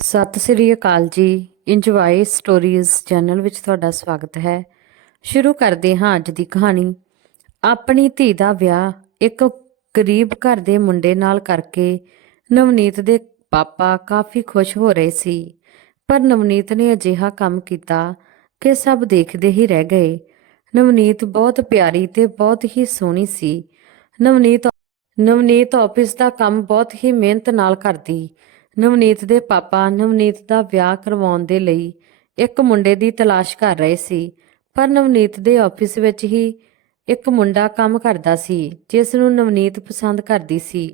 ਸਤਿ ਸ੍ਰੀ ਅਕਾਲ ਜੀ। Enjoy stories channel ਵਿੱਚ ਤੁਹਾਡਾ ਸਵਾਗਤ ਹੈ। ਸ਼ੁਰੂ ਕਰਦੇ ਹਾਂ ਅੱਜ ਦੀ ਕਹਾਣੀ। ਆਪਣੀ ਧੀ ਦਾ ਵਿਆਹ ਇੱਕ ਗਰੀਬ ਘਰ ਦੇ ਮੁੰਡੇ ਨਾਲ ਕਰਕੇ ਨਵਨੀਤ ਦੇ ਪਾਪਾ ਕਾਫੀ ਖੁਸ਼ ਹੋ ਰਹੇ ਸੀ। ਪਰ ਨਵਨੀਤ ਨੇ ਅਜਿਹਾ ਕੰਮ ਕੀਤਾ ਕਿ ਸਭ ਦੇਖਦੇ ਹੀ ਰਹਿ ਗਏ। ਨਵਨੀਤ ਬਹੁਤ ਪਿਆਰੀ ਤੇ ਬਹੁਤ ਹੀ ਸੋਹਣੀ ਸੀ। ਨਵਨੀਤ ਆਫਿਸ ਦਾ ਕੰਮ ਬਹੁਤ ਹੀ ਮਿਹਨਤ ਨਾਲ ਕਰਦੀ। ਨਵਨੀਤ ਦੇ ਪਾਪਾ ਨਵਨੀਤ ਦਾ ਵਿਆਹ ਕਰਵਾਉਣ ਦੇ ਲਈ ਇੱਕ ਮੁੰਡੇ ਦੀ ਤਲਾਸ਼ ਕਰ ਰਹੇ ਸੀ। ਪਰ ਨਵਨੀਤ ਦੇ ਆਫਿਸ ਵਿੱਚ ਹੀ ਇੱਕ ਮੁੰਡਾ ਕੰਮ ਕਰਦਾ ਸੀ ਜਿਸ ਨੂੰ ਨਵਨੀਤ ਪਸੰਦ ਕਰਦੀ ਸੀ।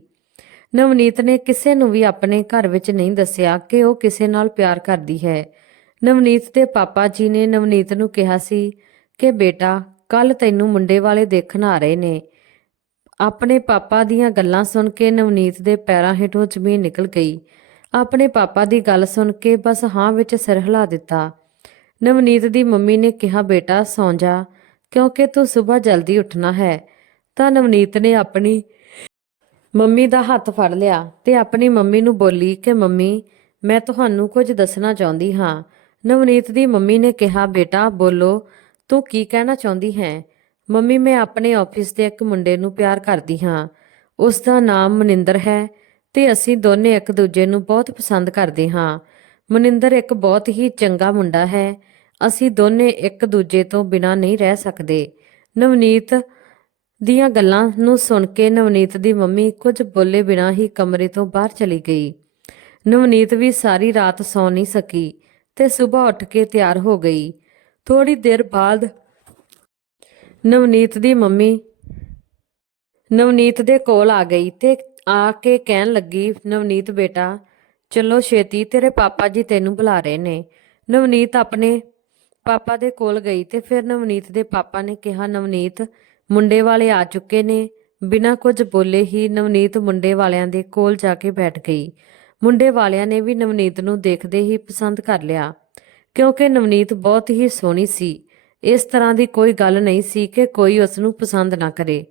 ਨਵਨੀਤ ਨੇ ਕਿਸੇ ਨੂੰ ਵੀ ਆਪਣੇ ਘਰ ਵਿੱਚ ਨਹੀਂ ਦੱਸਿਆ ਕਿ ਉਹ ਕਿਸੇ ਨਾਲ ਪਿਆਰ ਕਰਦੀ ਹੈ। ਨਵਨੀਤ ਦੇ ਪਾਪਾ ਜੀ ਨੇ ਨਵਨੀਤ ਨੂੰ ਕਿਹਾ ਸੀ ਕਿ ਬੇਟਾ ਕੱਲ ਤੈਨੂੰ ਮੁੰਡੇ ਵਾਲੇ ਦੇਖਣ ਆ ਰਹੇ ਨੇ। ਆਪਣੇ ਪਾਪਾ ਦੀਆਂ ਗੱਲਾਂ ਸੁਣ ਕੇ ਨਵਨੀਤ ਦੇ ਪੈਰਾਂ ਹੇਠੋਂ ਜ਼ਮੀਨ ਨਿਕਲ ਗਈ। ਆਪਣੇ ਪਾਪਾ ਦੀ ਗੱਲ ਸੁਣ ਕੇ ਬਸ ਹਾਂ ਵਿੱਚ ਸਿਰ ਹਿਲਾ ਦਿੱਤਾ। ਨਵਨੀਤ ਦੀ ਮੰਮੀ ਨੇ ਕਿਹਾ ਬੇਟਾ ਸੌਂ ਜਾ ਕਿਉਂਕਿ ਤੂੰ ਸਵੇਰ ਜਲਦੀ ਉੱਠਣਾ ਹੈ। ਤਾਂ ਨਵਨੀਤ ਨੇ ਆਪਣੀ ਮੰਮੀ ਦਾ ਹੱਥ ਫੜ ਲਿਆ ਤੇ ਆਪਣੀ ਮੰਮੀ ਨੂੰ ਬੋਲੀ ਕਿ ਮੰਮੀ ਮੈਂ ਤੁਹਾਨੂੰ ਕੁਝ ਦੱਸਣਾ ਚਾਹੁੰਦੀ ਹਾਂ। ਨਵਨੀਤ ਦੀ ਮੰਮੀ ਨੇ ਕਿਹਾ ਬੇਟਾ ਬੋਲੋ, ਤੂੰ ਕੀ ਕਹਿਣਾ ਚਾਹੁੰਦੀ ਹੈ। ਮੰਮੀ ਮੈਂ ਆਪਣੇ ਆਫਿਸ ਦੇ ਇੱਕ ਮੁੰਡੇ ਨੂੰ ਪਿਆਰ ਕਰਦੀ ਹਾਂ। ਉਸ ਦਾ ਨਾਮ ਮਨਿੰਦਰ ਹੈ ਤੇ ਅਸੀਂ ਦੋਨੇ ਇੱਕ ਦੂਜੇ ਨੂੰ ਬਹੁਤ ਪਸੰਦ ਕਰਦੇ ਹਾਂ। ਮਨਿੰਦਰ ਇੱਕ ਬਹੁਤ ਹੀ ਚੰਗਾ ਮੁੰਡਾ ਹੈ। ਅਸੀਂ ਦੋਨੇ ਇੱਕ ਦੂਜੇ ਤੋਂ ਬਿਨਾਂ ਨਹੀਂ ਰਹਿ ਸਕਦੇ। ਨਵਨੀਤ ਦੀਆਂ ਗੱਲਾਂ ਨੂੰ ਸੁਣ ਕੇ ਨਵਨੀਤ ਦੀ ਮੰਮੀ ਕੁਝ ਬੋਲੇ ਬਿਨਾਂ ਹੀ ਕਮਰੇ ਤੋਂ ਬਾਹਰ ਚਲੀ ਗਈ। ਨਵਨੀਤ ਵੀ ਸਾਰੀ ਰਾਤ ਸੌਂ ਨਹੀਂ ਸਕੀ ਤੇ ਸਵੇਰ ਉੱਠ ਕੇ ਤਿਆਰ ਹੋ ਗਈ। ਥੋੜੀ ਦੇਰ ਬਾਅਦ ਨਵਨੀਤ ਦੀ ਮੰਮੀ ਨਵਨੀਤ ਦੇ ਕੋਲ ਆ ਗਈ ਤੇ ਆ ਕੇ ਕਹਿਣ ਲੱਗੀ ਨਵਨੀਤ ਬੇਟਾ ਚਲੋ ਛੇਤੀ, ਤੇਰੇ ਪਾਪਾ ਜੀ ਤੈਨੂੰ ਬੁਲਾ ਰਹੇ ਨੇ। ਨਵਨੀਤ ਆਪਣੇ ਪਾਪਾ ਦੇ ਕੋਲ ਗਈ ਤੇ ਫਿਰ ਨਵਨੀਤ ਦੇ ਪਾਪਾ ਨੇ ਕਿਹਾ ਨਵਨੀਤ ਮੁੰਡੇ ਵਾਲੇ ਆ ਚੁੱਕੇ ਨੇ। ਬਿਨਾਂ ਕੁਝ ਬੋਲੇ ਹੀ ਨਵਨੀਤ ਮੁੰਡੇ ਵਾਲਿਆਂ ਦੇ ਕੋਲ ਜਾ ਕੇ ਬੈਠ ਗਈ। ਮੁੰਡੇ ਵਾਲਿਆਂ ਨੇ ਵੀ ਨਵਨੀਤ ਨੂੰ ਦੇਖਦੇ ਹੀ ਪਸੰਦ ਕਰ ਲਿਆ ਕਿਉਂਕਿ ਨਵਨੀਤ ਬਹੁਤ ਹੀ ਸੋਹਣੀ ਸੀ। ਇਸ ਤਰ੍ਹਾਂ ਦੀ ਕੋਈ ਗੱਲ ਨਹੀਂ ਸੀ ਕਿ ਕੋਈ ਉਸ ਨੂੰ ਪਸੰਦ ਨਾ ਕਰੇ।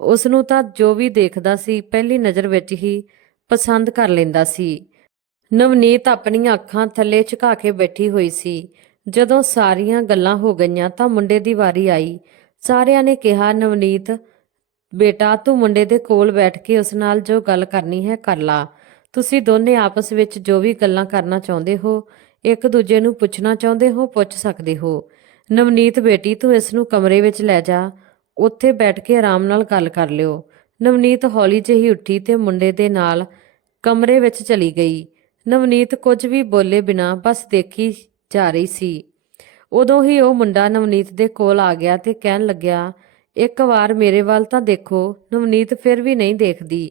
ਉਸ ਨੂੰ ਤਾਂ ਜੋ ਵੀ ਦੇਖਦਾ ਸੀ ਪਹਿਲੀ ਨਜ਼ਰ ਵਿੱਚ ਹੀ ਪਸੰਦ ਕਰ ਲੈਂਦਾ ਸੀ। ਨਵਨੀਤ ਆਪਣੀਆਂ ਅੱਖਾਂ ਥੱਲੇ ਝੁਕਾ ਕੇ ਬੈਠੀ ਹੋਈ ਸੀ। ਜਦੋਂ ਸਾਰੀਆਂ ਗੱਲਾਂ ਹੋ ਗਈਆਂ ਤਾਂ ਮੁੰਡੇ ਦੀ ਵਾਰੀ ਆਈ। ਸਾਰਿਆਂ ਨੇ ਕਿਹਾ ਨਵਨੀਤ ਬੇਟਾ ਤੂੰ ਮੁੰਡੇ ਦੇ ਕੋਲ ਬੈਠ ਕੇ ਉਸ ਨਾਲ ਜੋ ਗੱਲ ਕਰਨੀ ਹੈ ਕਰ ਲਾ। ਤੁਸੀਂ ਦੋਨੇ ਆਪਸ ਵਿੱਚ ਜੋ ਵੀ ਗੱਲਾਂ ਕਰਨਾ ਚਾਹੁੰਦੇ ਹੋ, ਇੱਕ ਦੂਜੇ ਨੂੰ ਪੁੱਛਣਾ ਚਾਹੁੰਦੇ ਹੋ, ਪੁੱਛ ਸਕਦੇ ਹੋ। ਨਵਨੀਤ ਬੇਟੀ ਤੂੰ ਇਸ ਨੂੰ ਕਮਰੇ ਵਿੱਚ ਲੈ ਜਾ, ਉੱਥੇ ਬੈਠ ਕੇ ਆਰਾਮ ਨਾਲ ਗੱਲ ਕਰ ਲਿਓ। ਨਵਨੀਤ ਹੌਲੀ ਜਿਹੀ ਉੱਠੀ ਤੇ ਮੁੰਡੇ ਦੇ ਨਾਲ ਕਮਰੇ ਵਿੱਚ ਚਲੀ ਗਈ। ਨਵਨੀਤ ਕੁਝ ਵੀ ਬੋਲੇ ਬਿਨਾਂ ਬਸ ਦੇਖੀ ਜਾ ਰਹੀ ਸੀ। ਉਦੋਂ ਹੀ ਉਹ ਮੁੰਡਾ ਨਵਨੀਤ ਦੇ ਕੋਲ ਆ ਗਿਆ ਤੇ ਕਹਿਣ ਲੱਗਿਆ ਇੱਕ ਵਾਰ ਮੇਰੇ ਵੱਲ ਤਾਂ ਦੇਖੋ। ਨਵਨੀਤ ਫਿਰ ਵੀ ਨਹੀਂ ਦੇਖਦੀ।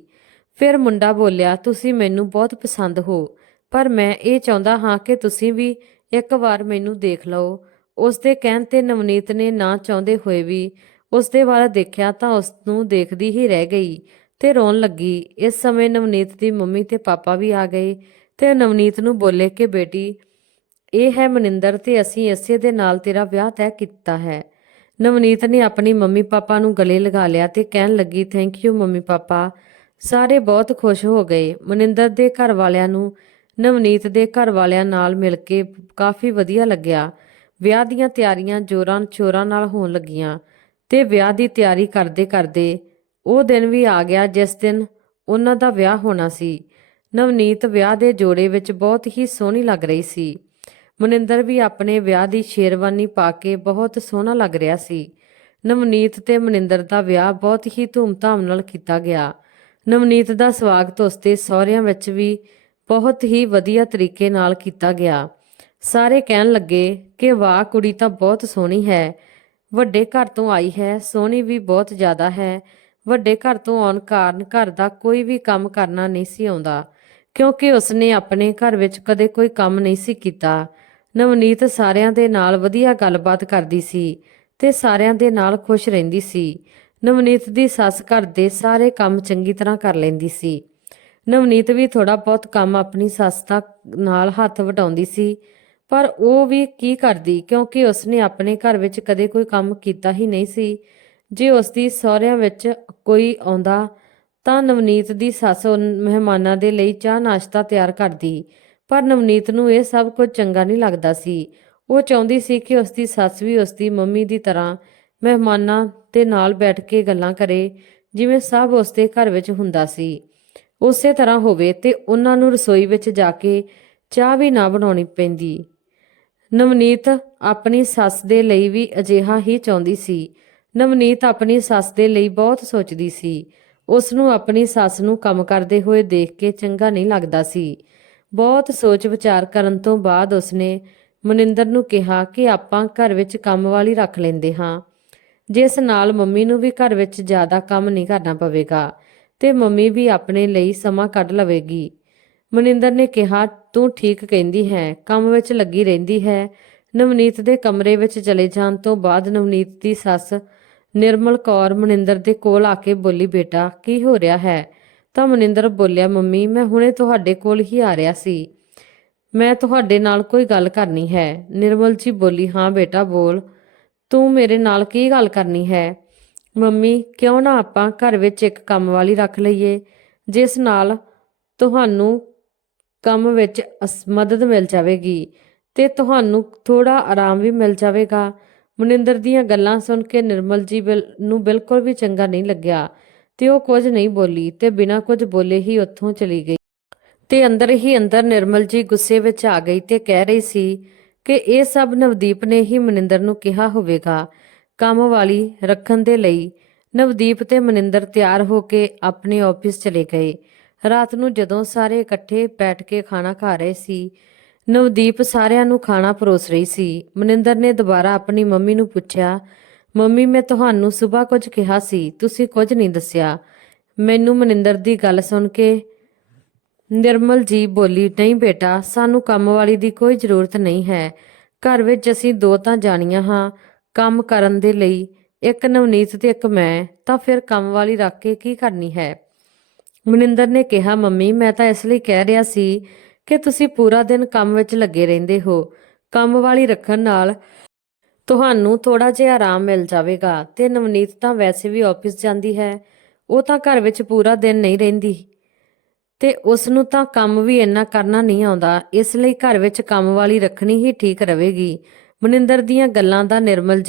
ਫਿਰ ਮੁੰਡਾ ਬੋਲਿਆ ਤੁਸੀਂ ਮੈਨੂੰ ਬਹੁਤ ਪਸੰਦ ਹੋ, ਪਰ ਮੈਂ ਇਹ ਚਾਹੁੰਦਾ ਹਾਂ ਕਿ ਤੁਸੀਂ ਵੀ ਇੱਕ ਵਾਰ ਮੈਨੂੰ ਦੇਖ ਲਓ। ਉਸ ਦੇ ਕਹਿਣ ਤੇ ਨਵਨੀਤ ਨੇ ਨਾ ਚਾਹੁੰਦੇ ਹੋਏ ਵੀ ਉਸ ਦੇ ਵੱਲ ਦੇਖਿਆ ਤਾਂ ਉਸ ਨੂੰ ਦੇਖਦੀ ਹੀ ਰਹਿ ਗਈ ਤੇ ਰੋਣ ਲੱਗੀ। ਇਸ ਸਮੇਂ ਨਵਨੀਤ ਦੀ ਮੰਮੀ ਤੇ ਪਾਪਾ ਵੀ ਆ ਗਏ ਤੇ ਨਵਨੀਤ ਨੂੰ ਬੋਲੇ ਕਿ ਬੇਟੀ ਇਹ ਹੈ ਮਨਿੰਦਰ ਤੇ ਅਸੀਂ ਇਸੇ ਦੇ ਨਾਲ ਤੇਰਾ ਵਿਆਹ ਤੈਅ ਕੀਤਾ ਹੈ। ਨਵਨੀਤ ਨੇ ਆਪਣੀ ਮੰਮੀ ਪਾਪਾ ਨੂੰ ਗਲੇ ਲਗਾ ਲਿਆ ਤੇ ਕਹਿਣ ਲੱਗੀ ਥੈਂਕ ਯੂ ਮੰਮੀ ਪਾਪਾ। ਸਾਰੇ ਬਹੁਤ ਖੁਸ਼ ਹੋ ਗਏ। ਮਨਿੰਦਰ ਦੇ ਘਰ ਵਾਲਿਆਂ ਨੂੰ ਨਵਨੀਤ ਦੇ ਘਰ ਵਾਲਿਆਂ ਨਾਲ ਮਿਲ ਕੇ ਕਾਫੀ ਵਧੀਆ ਲੱਗਿਆ। ਵਿਆਹ ਦੀਆਂ ਤਿਆਰੀਆਂ ਜੋਰਾਂ ਸ਼ੋਰਾਂ ਨਾਲ ਹੋਣ ਲੱਗੀਆਂ ਤੇ ਵਿਆਹ ਦੀ ਤਿਆਰੀ ਕਰਦੇ ਕਰਦੇ ਉਹ ਦਿਨ ਵੀ ਆ ਗਿਆ ਜਿਸ ਦਿਨ ਉਹਨਾਂ ਦਾ ਵਿਆਹ ਹੋਣਾ ਸੀ। ਨਵਨੀਤ ਵਿਆਹ ਦੇ ਜੋੜੇ ਵਿੱਚ ਬਹੁਤ ਹੀ ਸੋਹਣੀ ਲੱਗ ਰਹੀ ਸੀ। ਮਨਿੰਦਰ ਵੀ ਆਪਣੇ ਵਿਆਹ ਦੀ ਸ਼ੇਰਵਾਨੀ ਪਾ ਕੇ ਬਹੁਤ ਸੋਹਣਾ ਲੱਗ ਰਿਹਾ ਸੀ। ਨਵਨੀਤ ਤੇ ਮਨਿੰਦਰ ਦਾ ਵਿਆਹ ਬਹੁਤ ਹੀ ਧੂਮਧਾਮ ਨਾਲ ਕੀਤਾ ਗਿਆ। ਨਵਨੀਤ ਦਾ ਸਵਾਗਤ ਉਸਦੇ ਸਹੁਰਿਆਂ ਵਿੱਚ ਵੀ ਬਹੁਤ ਹੀ ਵਧੀਆ ਤਰੀਕੇ ਨਾਲ ਕੀਤਾ ਗਿਆ। ਸਾਰੇ ਕਹਿਣ ਲੱਗੇ ਕਿ ਵਾਹ ਕੁੜੀ ਤਾਂ ਬਹੁਤ ਸੋਹਣੀ ਹੈ, ਵੱਡੇ ਘਰ ਤੋਂ ਆਈ ਹੈ, ਸੋਹਣੀ ਵੀ ਬਹੁਤ ਜ਼ਿਆਦਾ ਹੈ। ਵੱਡੇ ਘਰ ਤੋਂ ਆਉਣ ਕਾਰਨ ਘਰ ਦਾ ਕੋਈ ਵੀ ਕੰਮ ਕਰਨਾ ਨਹੀਂ ਸੀ ਆਉਂਦਾ ਕਿਉਂਕਿ ਉਸਨੇ ਆਪਣੇ ਘਰ ਵਿੱਚ ਕਦੇ ਕੋਈ ਕੰਮ ਨਹੀਂ ਸੀ ਕੀਤਾ। ਨਵਨੀਤ ਸਾਰਿਆਂ ਦੇ ਨਾਲ ਵਧੀਆ ਗੱਲਬਾਤ ਕਰਦੀ ਸੀ ਤੇ ਸਾਰਿਆਂ ਦੇ ਨਾਲ ਖੁਸ਼ ਰਹਿੰਦੀ ਸੀ। ਨਵਨੀਤ ਦੀ ਸੱਸ ਘਰ ਦੇ ਸਾਰੇ ਕੰਮ ਚੰਗੀ ਤਰ੍ਹਾਂ ਕਰ ਲੈਂਦੀ ਸੀ। ਨਵਨੀਤ ਵੀ ਥੋੜਾ ਬਹੁਤ ਕੰਮ ਆਪਣੀ ਸੱਸ ਦਾ ਨਾਲ ਹੱਥ ਵਟਾਉਂਦੀ ਸੀ, ਪਰ ਉਹ ਵੀ ਕੀ ਕਰਦੀ ਕਿਉਂਕਿ ਉਸਨੇ ਆਪਣੇ ਘਰ ਵਿੱਚ ਕਦੇ ਕੋਈ ਕੰਮ ਕੀਤਾ ਹੀ ਨਹੀਂ ਸੀ। ਜੇ ਉਸਦੀ ਸਹੁਰਿਆਂ ਵਿੱਚ ਕੋਈ ਆਉਂਦਾ ਤਾਂ ਨਵਨੀਤ ਦੀ ਸੱਸ ਮਹਿਮਾਨਾਂ ਦੇ ਲਈ ਚਾਹ ਨਾਸ਼ਤਾ ਤਿਆਰ ਕਰਦੀ, ਪਰ ਨਵਨੀਤ ਨੂੰ ਇਹ ਸਭ ਕੁਝ ਚੰਗਾ ਨਹੀਂ ਲੱਗਦਾ ਸੀ। ਉਹ ਚਾਹੁੰਦੀ ਸੀ ਕਿ ਉਸਦੀ ਸੱਸ ਵੀ ਉਸਦੀ ਮੰਮੀ ਦੀ ਤਰ੍ਹਾਂ ਮਹਿਮਾਨਾਂ ਦੇ ਨਾਲ ਬੈਠ ਕੇ ਗੱਲਾਂ ਕਰੇ, ਜਿਵੇਂ ਸਭ ਉਸਦੇ ਘਰ ਵਿੱਚ ਹੁੰਦਾ ਸੀ ਉਸੇ ਤਰ੍ਹਾਂ ਹੋਵੇ, ਤੇ ਉਹਨਾਂ ਨੂੰ ਰਸੋਈ ਵਿੱਚ ਜਾ ਕੇ ਚਾਹ ਵੀ ਨਾ ਬਣਾਉਣੀ ਪੈਂਦੀ। ਨਵਨੀਤ ਆਪਣੀ ਸੱਸ ਦੇ ਲਈ ਵੀ ਅਜਿਹਾ ਹੀ ਚਾਹੁੰਦੀ ਸੀ। ਨਵਨੀਤ ਆਪਣੀ ਸੱਸ ਦੇ ਲਈ ਬਹੁਤ ਸੋਚਦੀ ਸੀ। ਉਸ ਨੂੰ ਆਪਣੀ ਸੱਸ ਨੂੰ ਕੰਮ ਕਰਦੇ ਹੋਏ ਦੇਖ ਕੇ ਚੰਗਾ ਨਹੀਂ ਲੱਗਦਾ ਸੀ। ਬਹੁਤ ਸੋਚ ਵਿਚਾਰ ਕਰਨ ਤੋਂ ਬਾਅਦ ਉਸਨੇ ਮਨਿੰਦਰ ਨੂੰ ਕਿਹਾ ਕਿ ਆਪਾਂ ਘਰ ਵਿੱਚ ਕੰਮ ਵਾਲੀ ਰੱਖ ਲੈਂਦੇ ਹਾਂ, ਜਿਸ ਨਾਲ ਮੰਮੀ ਨੂੰ ਵੀ ਘਰ ਵਿੱਚ ਜ਼ਿਆਦਾ ਕੰਮ ਨਹੀਂ ਕਰਨਾ ਪਵੇਗਾ ਤੇ ਮੰਮੀ ਵੀ ਆਪਣੇ ਲਈ ਸਮਾਂ ਕੱਢ ਲਵੇਗੀ। ਮਨਿੰਦਰ ਨੇ ਕਿਹਾ, ਤੂੰ ਠੀਕ ਕਹਿੰਦੀ ਹੈ, ਕੰਮ ਵਿੱਚ ਲੱਗੀ ਰਹਿੰਦੀ ਹੈ। ਨਵਨੀਤ ਦੇ ਕਮਰੇ ਵਿੱਚ ਚਲੇ ਜਾਣ ਤੋਂ ਬਾਅਦ ਨਵਨੀਤ ਦੀ ਸੱਸ ਨਿਰਮਲ ਕੌਰ ਮਨਿੰਦਰ ਦੇ ਕੋਲ ਆ ਕੇ ਬੋਲੀ, ਬੇਟਾ ਕੀ ਹੋ ਰਿਹਾ ਹੈ? ਤਾਂ ਮਨਿੰਦਰ ਬੋਲਿਆ, ਮੰਮੀ ਮੈਂ ਹੁਣੇ ਤੁਹਾਡੇ ਕੋਲ ਹੀ ਆ ਰਿਹਾ ਸੀ, ਮੈਂ ਤੁਹਾਡੇ ਨਾਲ ਕੋਈ ਗੱਲ ਕਰਨੀ ਹੈ। ਨਿਰਮਲ ਜੀ ਬੋਲੀ, ਹਾਂ ਬੇਟਾ ਬੋਲ, ਤੂੰ ਮੇਰੇ ਨਾਲ ਕੀ ਗੱਲ ਕਰਨੀ ਹੈ? ਮੰਮੀ ਕਿਉਂ ਨਾ ਆਪਾਂ ਘਰ ਵਿੱਚ ਇੱਕ ਕੰਮ ਵਾਲੀ ਰੱਖ ਲਈਏ, ਜਿਸ ਨਾਲ ਤੁਹਾਨੂੰ ਕੰਮ ਵਿੱਚ ਮਦਦ ਮਿਲ ਜਾਵੇਗੀ ਤੇ ਤੁਹਾਨੂੰ ਥੋੜਾ ਆਰਾਮ ਵੀ ਮਿਲ ਜਾਵੇਗਾ। ਮਨਿੰਦਰ ਦੀਆਂ ਗੱਲਾਂ ਸੁਣ ਕੇ ਨਿਰਮਲ ਜੀ ਨੂੰ ਬਿਲਕੁਲ ਵੀ ਚੰਗਾ ਨਹੀਂ ਲੱਗਿਆ ਤੇ ਉਹ ਕੁਝ ਨਹੀਂ ਬੋਲੀ ਤੇ ਬਿਨਾਂ ਕੁਝ ਬੋਲੇ ਹੀ ਉੱਥੋਂ ਚਲੀ ਗਈ। ਤੇ ਅੰਦਰ ਹੀ ਅੰਦਰ ਨਿਰਮਲ ਜੀ ਗੁੱਸੇ ਵਿੱਚ ਆ ਗਈ ਤੇ ਕਹਿ ਰਹੀ ਸੀ ਕਿ ਇਹ ਸਭ ਨਵਦੀਪ ਨੇ ਹੀ ਮਨਿੰਦਰ ਨੂੰ ਕਿਹਾ ਹੋਵੇਗਾ ਕੰਮ ਵਾਲੀ ਰੱਖਣ ਦੇ ਲਈ। ਨਵਦੀਪ ਤੇ ਮਨਿੰਦਰ ਤਿਆਰ ਹੋ ਕੇ ਆਪਣੇ ਆਫਿਸ ਚਲੇ ਗਏ। ਰਾਤ ਨੂੰ ਜਦੋਂ ਸਾਰੇ ਇਕੱਠੇ ਬੈਠ ਕੇ ਖਾਣਾ ਖਾ ਰਹੇ ਸੀ, ਨਵਦੀਪ ਸਾਰਿਆਂ ਨੂੰ ਖਾਣਾ ਪਰੋਸ ਰਹੀ ਸੀ। ਮਨਿੰਦਰ ਨੇ ਦੁਬਾਰਾ ਆਪਣੀ ਮੰਮੀ ਨੂੰ ਪੁੱਛਿਆ, ਮੰਮੀ ਮੈਂ ਤੁਹਾਨੂੰ ਸਵੇਰ ਕੁਝ ਕਿਹਾ ਸੀ, ਤੁਸੀਂ ਕੁਝ ਨਹੀਂ ਦੱਸਿਆ ਮੈਨੂੰ। ਮਨਿੰਦਰ ਦੀ ਗੱਲ ਸੁਣ ਕੇ ਨਿਰਮਲ ਜੀ ਬੋਲੀ, ਨਹੀਂ ਬੇਟਾ, ਸਾਨੂੰ ਕੰਮ ਵਾਲੀ ਦੀ ਕੋਈ ਜ਼ਰੂਰਤ ਨਹੀਂ ਹੈ। ਘਰ ਵਿੱਚ ਅਸੀਂ ਦੋ ਤਾਂ ਜਾਣੀਆਂ ਹਾਂ ਕੰਮ ਕਰਨ ਦੇ ਲਈ, ਇੱਕ ਨਵਨੀਤ ਤੇ ਇੱਕ ਮੈਂ, ਤਾਂ ਫਿਰ ਕੰਮ ਵਾਲੀ ਰੱਖ ਕੇ ਕੀ ਕਰਨੀ ਹੈ? ਮਨਿੰਦਰ ਨੇ ਕਿਹਾ, ਮੰਮੀ ਮੈਂ ਤਾਂ ਇਸ ਲਈ ਕਹਿ ਰਿਹਾ ਸੀ ਕਿ ਤੁਸੀਂ ਪੂਰਾ ਦਿਨ ਕੰਮ ਵਿੱਚ ਲੱਗੇ ਰਹਿੰਦੇ ਹੋ, ਕੰਮ ਵਾਲੀ ਰੱਖਣ ਨਾਲ ਤੁਹਾਨੂੰ ਥੋੜਾ ਜਿਹਾ ਆਰਾਮ ਮਿਲ ਜਾਵੇਗਾ ਤੇ ਨਵਨੀਤ ਤਾਂ ਵੈਸੇ ਵੀ ਆਫਿਸ ਜਾਂਦੀ ਹੈ, ਉਹ ਤਾਂ ਘਰ ਵਿੱਚ ਪੂਰਾ ਦਿਨ ਨਹੀਂ ਰਹਿੰਦੀ ਤੇ ਉਸ ਨੂੰ ਤਾਂ ਕੰਮ ਵੀ ਇੰਨਾ ਕਰਨਾ ਨਹੀਂ ਆਉਂਦਾ, ਇਸ ਲਈ ਘਰ ਵਿੱਚ ਕੰਮ ਵਾਲੀ ਰੱਖਣੀ ਹੀ ਠੀਕ ਰਹੇਗੀ। ਮਨਿੰਦਰ ਦੀਆਂ ਗੱਲਾਂ ਦਾ ਨਿਰਮਲ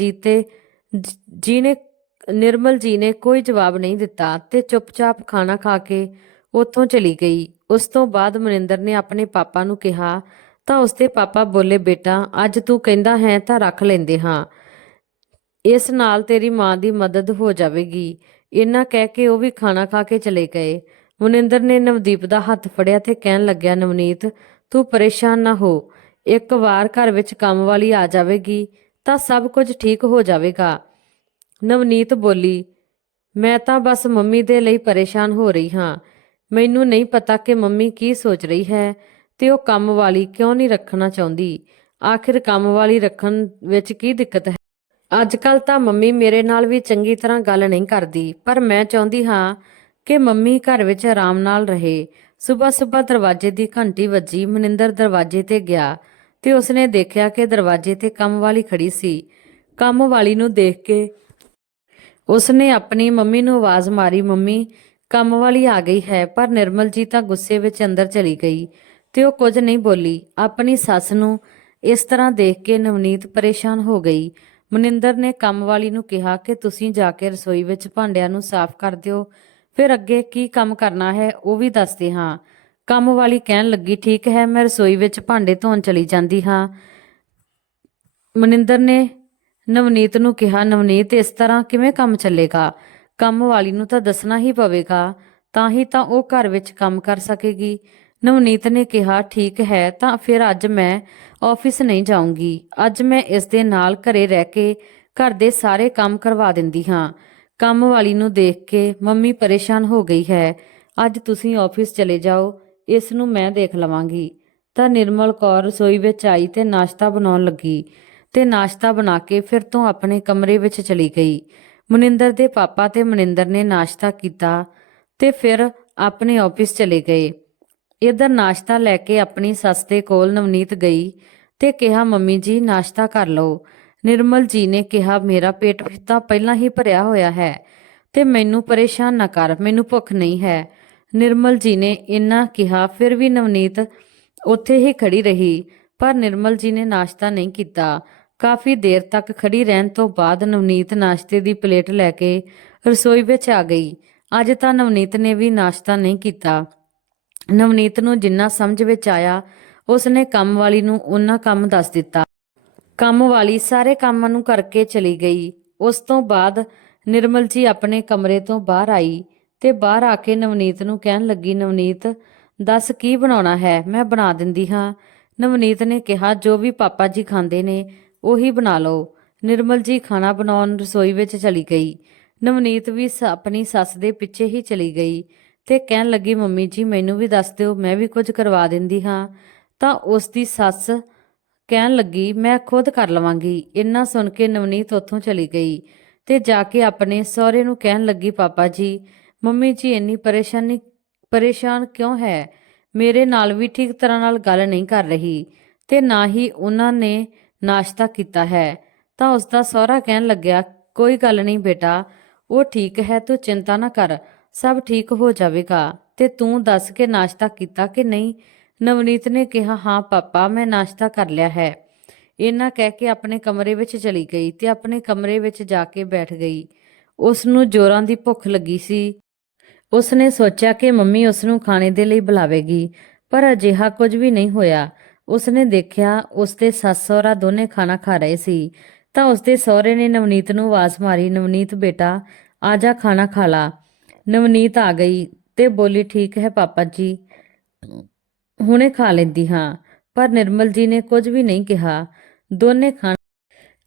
ਜੀ ਨੇ ਕੋਈ ਜਵਾਬ ਨਹੀਂ ਦਿੱਤਾ ਤੇ ਚੁੱਪਚਾਪ ਖਾਣਾ ਖਾ ਕੇ ਉੱਥੋਂ ਚਲੀ ਗਈ। ਉਸ ਤੋਂ ਬਾਅਦ ਮਨਿੰਦਰ ਨੇ ਆਪਣੇ ਪਾਪਾ ਨੂੰ ਕਿਹਾ ਤਾਂ ਉਸਦੇ ਪਾਪਾ ਬੋਲੇ, ਬੇਟਾ ਅੱਜ ਤੂੰ ਕਹਿੰਦਾ ਹੈ ਤਾਂ ਰੱਖ ਲੈਂਦੇ ਹਾਂ, ਇਸ ਨਾਲ ਤੇਰੀ ਮਾਂ ਦੀ ਮਦਦ ਹੋ ਜਾਵੇਗੀ। ਇੰਨਾ ਕਹਿ ਕੇ ਉਹ ਵੀ ਖਾਣਾ ਖਾ ਕੇ ਚਲੇ ਗਏ। ਮਨਿੰਦਰ ਨੇ ਨਵਦੀਪ ਦਾ ਹੱਥ ਫੜਿਆ ਤੇ ਕਹਿਣ ਲੱਗਿਆ, ਨਵਨੀਤ ਤੂੰ ਪਰੇਸ਼ਾਨ ਨਾ ਹੋ, ਇੱਕ ਵਾਰ ਘਰ ਵਿੱਚ ਕੰਮ ਵਾਲੀ ਆ ਜਾਵੇਗੀ ਤਾਂ ਸਭ ਕੁਝ ਠੀਕ ਹੋ ਜਾਵੇਗਾ। ਨਵਨੀਤ ਬੋਲੀ, ਮੈਂ ਤਾਂ ਬਸ ਮੰਮੀ ਦੇ ਲਈ ਪਰੇਸ਼ਾਨ ਹੋ ਰਹੀ ਹਾਂ, ਮੈਨੂੰ ਨਹੀਂ ਪਤਾ ਕਿ ਮੰਮੀ ਕੀ ਸੋਚ ਰਹੀ ਹੈ ਤੇ ਉਹ ਕੰਮ ਵਾਲੀ ਕਿਉਂ ਨਹੀਂ ਰੱਖਣਾ ਚਾਹੁੰਦੀ। ਆਖਿਰ ਕੰਮ ਵਾਲੀ ਰੱਖਣ ਵਿੱਚ ਕੀ ਦਿੱਕਤ ਹੈ? ਅੱਜ ਕੱਲ ਤਾਂ ਮੰਮੀ ਮੇਰੇ ਨਾਲ ਵੀ ਚੰਗੀ ਤਰ੍ਹਾਂ ਗੱਲ ਨਹੀਂ ਕਰਦੀ, ਪਰ ਮੈਂ ਚਾਹੁੰਦੀ ਹਾਂ ਕਿ ਮੰਮੀ ਘਰ ਵਿੱਚ ਆਰਾਮ ਨਾਲ ਰਹੇ। ਸਵੇਰ ਦਰਵਾਜ਼ੇ ਦੀ ਘੰਟੀ ਵੱਜੀ। ਮਨਿੰਦਰ ਦਰਵਾਜ਼ੇ ਤੇ ਗਿਆ ਤੇ ਉਸਨੇ ਦੇਖਿਆ ਕਿ ਦਰਵਾਜ਼ੇ ਤੇ ਕੰਮ ਵਾਲੀ ਖੜੀ ਸੀ। ਕੰਮ ਵਾਲੀ ਨੂੰ ਦੇਖ ਕੇ ਉਸਨੇ ਆਪਣੀ ਮੰਮੀ ਨੂੰ ਆਵਾਜ਼ ਮਾਰੀ, ਮੰਮੀ ਕੰਮ ਵਾਲੀ ਆ ਗਈ ਹੈ। ਪਰ ਨਿਰਮਲ ਜੀ ਤਾਂ ਗੁੱਸੇ ਵਿੱਚ ਅੰਦਰ ਚਲੀ ਗਈ ਤੇ ਉਹ ਕੁਝ ਨਹੀਂ ਬੋਲੀ। ਆਪਣੀ ਸੱਸ ਨੂੰ ਇਸ ਤਰ੍ਹਾਂ ਦੇਖ ਕੇ ਨਵਨੀਤ ਪਰੇਸ਼ਾਨ ਹੋ ਗਈ। ਮਨਿੰਦਰ ਨੇ ਕੰਮ ਵਾਲੀ ਨੂੰ ਕਿਹਾ ਕਿ ਤੁਸੀਂ ਜਾ ਕੇ ਰਸੋਈ ਵਿੱਚ ਭਾਂਡਿਆਂ ਨੂੰ ਸਾਫ਼ ਕਰ ਦਿਓ, ਫਿਰ ਅੱਗੇ ਕੀ ਕੰਮ ਕਰਨਾ ਹੈ ਉਹ ਵੀ ਦੱਸਦੇ ਹਾਂ। ਕੰਮ ਵਾਲੀ ਕਹਿਣ ਲੱਗੀ, ਠੀਕ ਹੈ, ਮੈਂ ਰਸੋਈ ਵਿੱਚ ਭਾਂਡੇ ਧੋਣ ਚਲੀ ਜਾਂਦੀ ਹਾਂ। ਮਨਿੰਦਰ ਨੇ ਨਵਨੀਤ ਨੂੰ ਕਿਹਾ, ਨਵਨੀਤ ਇਸ ਤਰ੍ਹਾਂ ਕਿਵੇਂ ਕੰਮ ਚੱਲੇਗਾ? ਕੰਮ ਵਾਲੀ ਨੂੰ ਤਾਂ ਦੱਸਣਾ ਹੀ ਪਵੇਗਾ, ਤਾਂ ਹੀ ਤਾਂ ਉਹ ਘਰ ਵਿੱਚ ਕੰਮ ਕਰ ਸਕੇਗੀ। ਨਵਨੀਤ ਨੇ ਕਿਹਾ, ਠੀਕ ਹੈ, ਤਾਂ ਫਿਰ ਅੱਜ ਮੈਂ ਆਫਿਸ ਨਹੀਂ ਜਾਊਂਗੀ, ਅੱਜ ਮੈਂ ਇਸ ਦੇ ਨਾਲ ਘਰੇ ਰਹਿ ਕੇ ਘਰ ਦੇ ਸਾਰੇ ਕੰਮ ਕਰਵਾ ਦਿੰਦੀ ਹਾਂ। ਕੰਮ ਵਾਲੀ ਨੂੰ ਦੇਖ ਕੇ ਮੰਮੀ ਪਰੇਸ਼ਾਨ ਹੋ ਗਈ ਹੈ, ਅੱਜ ਤੁਸੀਂ ਆਫਿਸ ਚਲੇ ਜਾਓ, ਇਸ ਨੂੰ ਮੈਂ ਦੇਖ ਲਵਾਂਗੀ। ਤਾਂ ਨਿਰਮਲ ਕੌਰ ਰਸੋਈ ਵਿੱਚ ਆਈ ਤੇ ਨਾਸ਼ਤਾ ਬਣਾਉਣ ਲੱਗੀ ਤੇ ਨਾਸ਼ਤਾ ਬਣਾ ਕੇ ਫਿਰ ਤੋਂ ਆਪਣੇ ਕਮਰੇ ਵਿੱਚ ਚਲੀ ਗਈ। ਮਨਿੰਦਰ ਦੇ ਪਾਪਾ ਤੇ ਮਨਿੰਦਰ ਨੇ ਨਾਸ਼ਤਾ ਕੀਤਾ ਤੇ ਫਿਰ ਆਪਣੇ ਆਫਿਸ ਚਲੇ ਗਏ। ਇਧਰ ਨਾਸ਼ਤਾ ਲੈ ਕੇ ਆਪਣੀ ਸੱਸ ਦੇ ਕੋਲ ਨਵਨੀਤ ਗਈ ਤੇ ਕਿਹਾ, ਮੰਮੀ ਜੀ ਨਾਸ਼ਤਾ ਕਰ ਲਓ। ਨਿਰਮਲ ਜੀ ਨੇ ਕਿਹਾ, ਮੇਰਾ ਪੇਟ ਤਾਂ ਪਹਿਲਾਂ ਹੀ ਭਰਿਆ ਹੋਇਆ ਹੈ ਤੇ ਮੈਨੂੰ ਪਰੇਸ਼ਾਨ ਨਾ ਕਰ, ਮੈਨੂੰ ਭੁੱਖ ਨਹੀਂ ਹੈ। ਨਿਰਮਲ ਜੀ ਨੇ ਇੰਨਾ ਕਿਹਾ, ਫਿਰ ਵੀ ਨਵਨੀਤ ਉੱਥੇ ਹੀ ਖੜੀ ਰਹੀ, ਪਰ ਨਿਰਮਲ ਜੀ ਨੇ ਨਾਸ਼ਤਾ ਨਹੀਂ ਕੀਤਾ। ਕਾਫੀ ਦੇਰ ਤੱਕ ਖੜੀ ਰਹਿਣ ਤੋਂ ਬਾਅਦ ਨਵਨੀਤ ਨਾਸ਼ਤੇ ਦੀ ਪਲੇਟ ਲੈ ਕੇ ਰਸੋਈ ਵਿੱਚ ਆ ਗਈ। ਅੱਜ ਤਾਂ ਨਵਨੀਤ ਨੇ ਵੀ ਨਾਸ਼ਤਾ ਨਹੀਂ ਕੀਤਾ। ਨਵਨੀਤ ਨੂੰ ਜਿੰਨਾ ਸਮਝ ਵਿੱਚ ਆਇਆ, ਉਸਨੇ ਕੰਮ ਵਾਲੀ ਨੂੰ ਉਹਨਾਂ ਕੰਮ ਦੱਸ ਦਿੱਤਾ। ਕੰਮ ਵਾਲੀ ਸਾਰੇ ਕੰਮਾਂ ਨੂੰ ਕਰਕੇ ਚਲੀ ਗਈ। ਉਸ ਤੋਂ ਬਾਅਦ ਨਿਰਮਲ ਜੀ ਆਪਣੇ ਕਮਰੇ ਤੋਂ ਬਾਹਰ ਆਈ ਤੇ ਬਾਹਰ ਆ ਕੇ ਨਵਨੀਤ ਨੂੰ ਕਹਿਣ ਲੱਗੀ, ਨਵਨੀਤ ਦੱਸ ਕੀ ਬਣਾਉਣਾ ਹੈ, ਮੈਂ ਬਣਾ ਦਿੰਦੀ ਹਾਂ। ਨਵਨੀਤ ਨੇ ਕਿਹਾ, ਜੋ ਵੀ ਪਾਪਾ ਜੀ ਖਾਂਦੇ ਨੇ ਉਹੀ ਬਣਾ ਲਓ। ਨਿਰਮਲ ਜੀ ਖਾਣਾ ਬਣਾਉਣ ਰਸੋਈ ਵਿੱਚ ਚਲੀ ਗਈ। ਨਵਨੀਤ ਵੀ ਆਪਣੀ ਸੱਸ ਦੇ ਪਿੱਛੇ ਹੀ ਚਲੀ ਗਈ ਤੇ ਕਹਿਣ ਲੱਗੀ, ਮੰਮੀ ਜੀ ਮੈਨੂੰ ਵੀ ਦੱਸ ਦਿਓ, ਮੈਂ ਵੀ ਕੁਝ ਕਰਵਾ ਦਿੰਦੀ ਹਾਂ। ਤਾਂ ਉਸ ਦੀ ਸੱਸ ਕਹਿਣ ਲੱਗੀ, ਮੈਂ ਖੁਦ ਕਰ ਲਵਾਂਗੀ। ਇੰਨਾ ਸੁਣ ਕੇ ਨਵਨੀਤ ਉੱਥੋਂ ਚਲੀ ਗਈ ਤੇ ਜਾ ਕੇ ਆਪਣੇ ਸਹੁਰੇ ਨੂੰ ਕਹਿਣ ਲੱਗੀ, ਪਾਪਾ ਜੀ ਮੰਮੀ ਜੀ ਇੰਨੀ ਪਰੇਸ਼ਾਨ ਕਿਉਂ ਹੈ? ਮੇਰੇ ਨਾਲ ਵੀ ਠੀਕ ਤਰ੍ਹਾਂ ਨਾਲ ਗੱਲ ਨਹੀਂ ਕਰ ਰਹੀ ਤੇ ਨਾ ਹੀ ਉਹਨਾਂ ਨੇ ਨਾਸ਼ਤਾ ਕੀਤਾ ਹੈ। ਤਾਂ ਉਸ ਦਾ ਸਹੁਰਾ ਕਹਿਣ ਲੱਗਿਆ, ਕੋਈ ਗੱਲ ਨਹੀਂ ਬੇਟਾ, ਉਹ ਠੀਕ ਹੈ, ਤੂੰ ਚਿੰਤਾ ਨਾ ਕਰ, ਸਭ ਠੀਕ ਹੋ ਜਾਵੇਗਾ। ਤੇ ਤੂੰ ਦੱਸ ਕੇ ਨਾਸ਼ਤਾ ਕੀਤਾ ਕਿ ਨਹੀਂ? ਨਵਨੀਤ ਨੇ ਕਿਹਾ, ਹਾਂ ਪਾਪਾ ਮੈਂ ਨਾਸ਼ਤਾ ਕਰ ਲਿਆ ਹੈ। ਇਹਨਾਂ ਕਹਿ ਕੇ ਆਪਣੇ ਕਮਰੇ ਵਿੱਚ ਚਲੀ ਗਈ ਤੇ ਆਪਣੇ ਕਮਰੇ ਵਿੱਚ ਜਾ ਕੇ ਬੈਠ ਗਈ। ਉਸ ਨੂੰ ਜ਼ੋਰਾਂ ਦੀ ਭੁੱਖ ਲੱਗੀ ਸੀ। ਉਸਨੇ ਸੋਚਿਆ ਕਿ ਮੰਮੀ ਉਸ ਨੂੰ ਖਾਣੇ ਦੇ ਲਈ ਬੁਲਾਵੇਗੀ, ਪਰ ਅਜਿਹਾ ਕੁਝ ਵੀ ਨਹੀਂ ਹੋਇਆ। ਉਸਨੇ ਦੇਖਿਆ ਉਸਦੇ ਸੱਸ ਸਹੁਰਾ ਦੋਨੇ ਖਾਣਾ ਖਾ ਰਹੇ ਸੀ। ਤਾਂ ਉਸਦੇ ਸਹੁਰੇ ਨੇ ਨਵਨੀਤ ਨੂੰ ਆਵਾਜ਼ ਮਾਰੀ, ਨਵਨੀਤ ਬੇਟਾ ਆ ਜਾ, ਖਾਣਾ ਖਾ ਲਾ। ਨਵਨੀਤ ਆ ਗਈ ਤੇ ਬੋਲੀ, ਠੀਕ ਹੈ ਪਾਪਾ ਜੀ, ਹੁਣੇ ਖਾ ਲੈਂਦੀ ਹਾਂ। ਪਰ ਨਿਰਮਲ ਜੀ ਨੇ ਕੁਝ ਵੀ ਨਹੀਂ ਕਿਹਾ। ਦੋਨੇ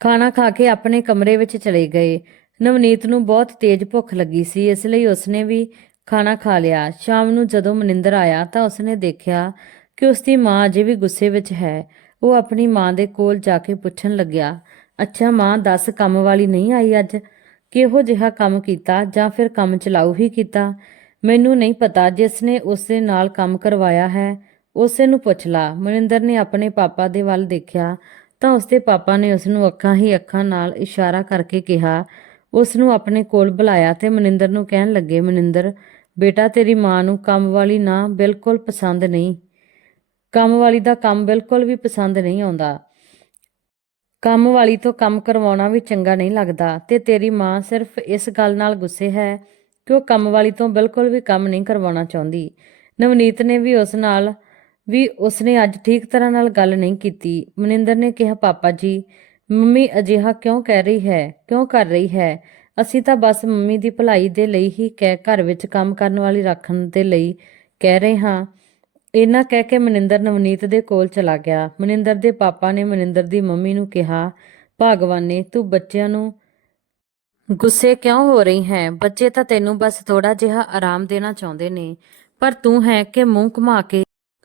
ਖਾਣਾ ਖਾ ਕੇ ਆਪਣੇ ਕਮਰੇ ਵਿੱਚ ਚਲੇ ਗਏ। ਨਵਨੀਤ ਨੂੰ ਬਹੁਤ ਤੇਜ਼ ਭੁੱਖ ਲੱਗੀ ਸੀ, ਇਸ ਲਈ ਉਸਨੇ ਵੀ ਖਾਣਾ ਖਾ ਲਿਆ। ਸ਼ਾਮ ਨੂੰ ਜਦੋਂ ਮਨਿੰਦਰ ਆਇਆ ਤਾਂ ਉਸਨੇ ਦੇਖਿਆ ਕਿ ਉਸਦੀ ਮਾਂ ਅਜੇ ਵੀ ਗੁੱਸੇ ਵਿੱਚ ਹੈ। ਉਹ ਆਪਣੀ ਮਾਂ ਦੇ ਕੋਲ ਜਾ ਕੇ ਪੁੱਛਣ ਲੱਗਿਆ, ਅੱਛਾ ਮਾਂ ਦੱਸ, ਕੰਮ ਵਾਲੀ ਨਹੀਂ ਆਈ ਅੱਜ? ਕਿਹੋ ਜਿਹਾ ਕੰਮ ਕੀਤਾ ਜਾਂ ਫਿਰ ਕੰਮ ਚਲਾਊ ਹੀ ਕੀਤਾ? ਮੈਨੂੰ ਨਹੀਂ ਪਤਾ, ਜਿਸ ਨੇ ਉਸਦੇ ਨਾਲ ਕੰਮ ਕਰਵਾਇਆ ਹੈ ਉਸੇ ਨੂੰ ਪੁੱਛ ਲਾ। ਮਨਿੰਦਰ ਨੇ ਆਪਣੇ ਪਾਪਾ ਦੇ ਵੱਲ ਦੇਖਿਆ ਤਾਂ ਉਸਦੇ ਪਾਪਾ ਨੇ ਉਸ ਨੂੰ ਅੱਖਾਂ ਹੀ ਅੱਖਾਂ ਨਾਲ ਇਸ਼ਾਰਾ ਕਰਕੇ ਕਿਹਾ। ਉਸ ਨੂੰ ਆਪਣੇ ਕੋਲ ਬੁਲਾਇਆ ਤੇ ਮਨਿੰਦਰ ਨੂੰ ਕਹਿਣ ਲੱਗੇ, ਮਨਿੰਦਰ ਬੇਟਾ ਤੇਰੀ ਮਾਂ ਨੂੰ ਕੰਮ ਵਾਲੀ ਨਾ ਬਿਲਕੁਲ ਪਸੰਦ ਨਹੀਂ, ਕੰਮ ਵਾਲੀ ਦਾ ਕੰਮ ਬਿਲਕੁਲ ਵੀ ਪਸੰਦ ਨਹੀਂ ਆਉਂਦਾ। ਕੰਮ ਵਾਲੀ ਤੋਂ ਕੰਮ ਕਰਵਾਉਣਾ ਵੀ ਚੰਗਾ ਨਹੀਂ ਲੱਗਦਾ ਤੇ ਤੇਰੀ ਮਾਂ ਸਿਰਫ ਇਸ ਗੱਲ ਨਾਲ ਗੁੱਸੇ ਹੈ ਕਿ ਉਹ ਕੰਮ ਵਾਲੀ ਤੋਂ ਬਿਲਕੁਲ ਵੀ ਕੰਮ ਨਹੀਂ ਕਰਵਾਉਣਾ ਚਾਹੁੰਦੀ। ਨਵਨੀਤ ਨੇ ਵੀ ਉਸਨੇ ਅੱਜ ਠੀਕ ਤਰ੍ਹਾਂ ਨਾਲ ਗੱਲ ਨਹੀਂ ਕੀਤੀ। ਮਨਿੰਦਰ ਨੇ ਕਿਹਾ, ਪਾਪਾ ਜੀ ਮੰਮੀ ਅਜਿਹਾ ਕਿਉਂ ਕਹਿ ਰਹੀ ਹੈ, ਕਿਉਂ ਕਰ ਰਹੀ ਹੈ? ਅਸੀਂ ਤਾਂ ਬਸ ਮੰਮੀ ਦੀ ਭਲਾਈ ਦੇ ਲਈ ਹੀ ਘਰ ਵਿੱਚ ਕੰਮ ਕਰਨ ਵਾਲੀ ਰੱਖਣ ਦੇ ਲਈ ਕਹਿ ਰਹੇ ਹਾਂ। ਇਹਨਾਂ ਕਹਿ ਕੇ ਮਨਿੰਦਰ ਨਵਨੀਤ ਦੇ ਕੋਲ ਚਲਾ ਗਿਆ। ਮਨਿੰਦਰ ਦੇ ਪਾਪਾ ਨੇ ਮਨਿੰਦਰ ਦੀ ਮੰਮੀ ਨੂੰ ਕਿਹਾ, ਭਗਵਾਨੇ ਤੂੰ ਬੱਚਿਆਂ ਨੂੰ ਗੁੱਸੇ ਕਿਉਂ ਹੋ ਰਹੀ ਹੈ? ਬੱਚੇ ਤਾਂ ਤੈਨੂੰ ਬਸ ਥੋੜਾ ਜਿਹਾ ਆਰਾਮ ਦੇਣਾ ਚਾਹੁੰਦੇ ਨੇ, ਪਰ ਤੂੰ ਹੈ ਕਿ ਮੂੰਹ ਘੁਮਾ ਕੇ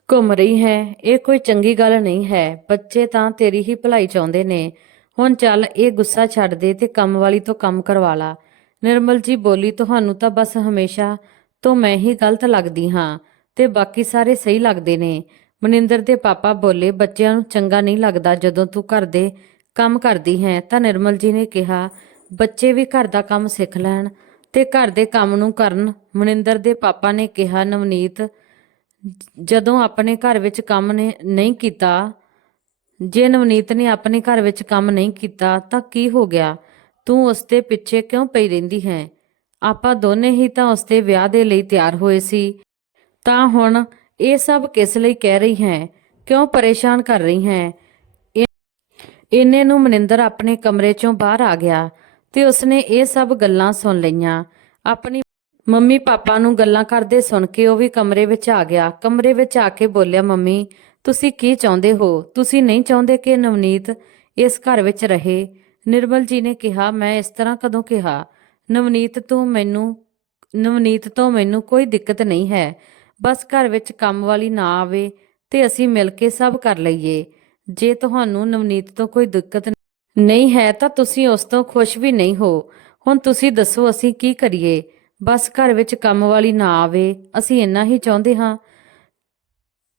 ਘੁੰਮ ਰਹੀ ਹੈ। ਇਹ ਕੋਈ ਚੰਗੀ ਗੱਲ ਨਹੀਂ ਹੈ। ਬੱਚੇ ਤਾਂ ਤੇਰੀ ਹੀ ਭਲਾਈ ਚਾਹੁੰਦੇ ਨੇ। ਹੁਣ ਚੱਲ ਇਹ ਗੁੱਸਾ ਛੱਡ ਦੇ ਤੇ ਕੰਮ ਵਾਲੀ ਤੋਂ ਕੰਮ ਕਰਵਾ ਲਾ। ਨਿਰਮਲ ਜੀ ਬੋਲੀ, ਤੁਹਾਨੂੰ ਤਾਂ ਬਸ ਹਮੇਸ਼ਾ ਤੋਂ ਮੈਂ ਹੀ ਗਲਤ ਲੱਗਦੀ ਹਾਂ ਤੇ ਬਾਕੀ ਸਾਰੇ ਸਹੀ ਲੱਗਦੇ ਨੇ। ਮਨਿੰਦਰ ਦੇ ਪਾਪਾ ਬੋਲੇ, ਬੱਚਿਆਂ ਨੂੰ ਚੰਗਾ ਨਹੀਂ ਲੱਗਦਾ ਜਦੋਂ ਤੂੰ ਘਰ ਦੇ ਕੰਮ ਕਰਦੀ ਹੈ। ਤਾਂ ਨਿਰਮਲ ਜੀ ਨੇ ਕਿਹਾ, ਬੱਚੇ ਵੀ ਘਰ ਦਾ ਕੰਮ ਸਿੱਖ ਲੈਣ ਤੇ ਘਰ ਦੇ ਕੰਮ ਨੂੰ ਕਰਨ। ਮਨਿੰਦਰ ਦੇ ਪਾਪਾ ਨੇ ਕਿਹਾ, ਨਵਨੀਤ ਜਦੋਂ ਆਪਣੇ ਘਰ ਵਿੱਚ ਕੰਮ ਨੇ ਨਹੀਂ ਕੀਤਾ, ਜੇ ਨਵਨੀਤ ਨੇ ਆਪਣੇ ਘਰ ਵਿੱਚ ਕੰਮ ਨਹੀਂ ਕੀਤਾ ਤਾਂ ਕੀ ਹੋ ਗਿਆ? ਤੂੰ ਉਸ ਦੇ ਪਿੱਛੇ ਕਿਉਂ ਪਈ ਰਹਿੰਦੀ ਹੈ? ਆਪਾਂ ਦੋਨੇ ਹੀ ਤਾਂ ਉਸ ਦੇ ਵਿਆਹ ਦੇ ਲਈ ਤਿਆਰ ਹੋਏ ਸੀ। ਤਾਂ ਹੁਣ ਇਹ ਸਭ ਕਿਸ ਲਈ ਕਹਿ ਰਹੀ ਹੈ? ਕਿਉਂ ਪਰੇਸ਼ਾਨ ਕਰ ਰਹੀ ਹੈ? ਇੰਨੇ ਨੂੰ ਮਨਿੰਦਰ ਆਪਣੇ ਕਮਰੇ ਚੋਂ ਬਾਹਰ ਆ ਗਿਆ ਤੇ ਉਸਨੇ ਇਹ ਸਭ ਗੱਲਾਂ ਸੁਣ ਲਈਆਂ। ਆਪਣੀ ਮੰਮੀ ਪਾਪਾ ਨੂੰ ਗੱਲਾਂ ਕਰਦੇ ਸੁਣ ਕੇ ਉਹ ਵੀ ਕਮਰੇ ਵਿੱਚ ਆ ਗਿਆ। ਕਮਰੇ ਵਿੱਚ ਆ ਕੇ ਬੋਲਿਆ, ਮੰਮੀ ਤੁਸੀਂ ਕੀ ਚਾਹੁੰਦੇ ਹੋ? ਤੁਸੀਂ ਨਹੀਂ ਚਾਹੁੰਦੇ ਕਿ ਨਵਨੀਤ ਇਸ ਘਰ ਵਿੱਚ ਰਹੇ? ਨਿਰਮਲ ਜੀ ਨੇ ਕਿਹਾ, ਮੈਂ ਇਸ ਤਰ੍ਹਾਂ ਕਦੋਂ ਕਿਹਾ? ਨਵਨੀਤ ਤੋਂ ਮੈਨੂੰ ਕੋਈ ਦਿੱਕਤ ਨਹੀਂ ਹੈ। ਬਸ ਘਰ ਵਿੱਚ ਕੰਮ ਵਾਲੀ ਨਾ ਆਵੇ ਤੇ ਅਸੀਂ ਮਿਲ ਕੇ ਸਭ ਕਰ ਲਈਏ। ਜੇ ਤੁਹਾਨੂੰ ਨਵਨੀਤ ਤੋਂ ਕੋਈ ਦਿੱਕਤ ਨਹੀਂ ਹੈ ਤਾਂ ਤੁਸੀਂ ਉਸ ਤੋਂ ਖੁਸ਼ ਵੀ ਨਹੀਂ ਹੋ। ਹੁਣ ਤੁਸੀਂ ਦੱਸੋ ਅਸੀਂ ਕੀ ਕਰੀਏ? ਬਸ ਘਰ ਵਿੱਚ ਕੰਮ ਵਾਲੀ ਨਾ ਆਵੇ, ਅਸੀਂ ਇੰਨਾ ਹੀ ਚਾਹੁੰਦੇ ਹਾਂ।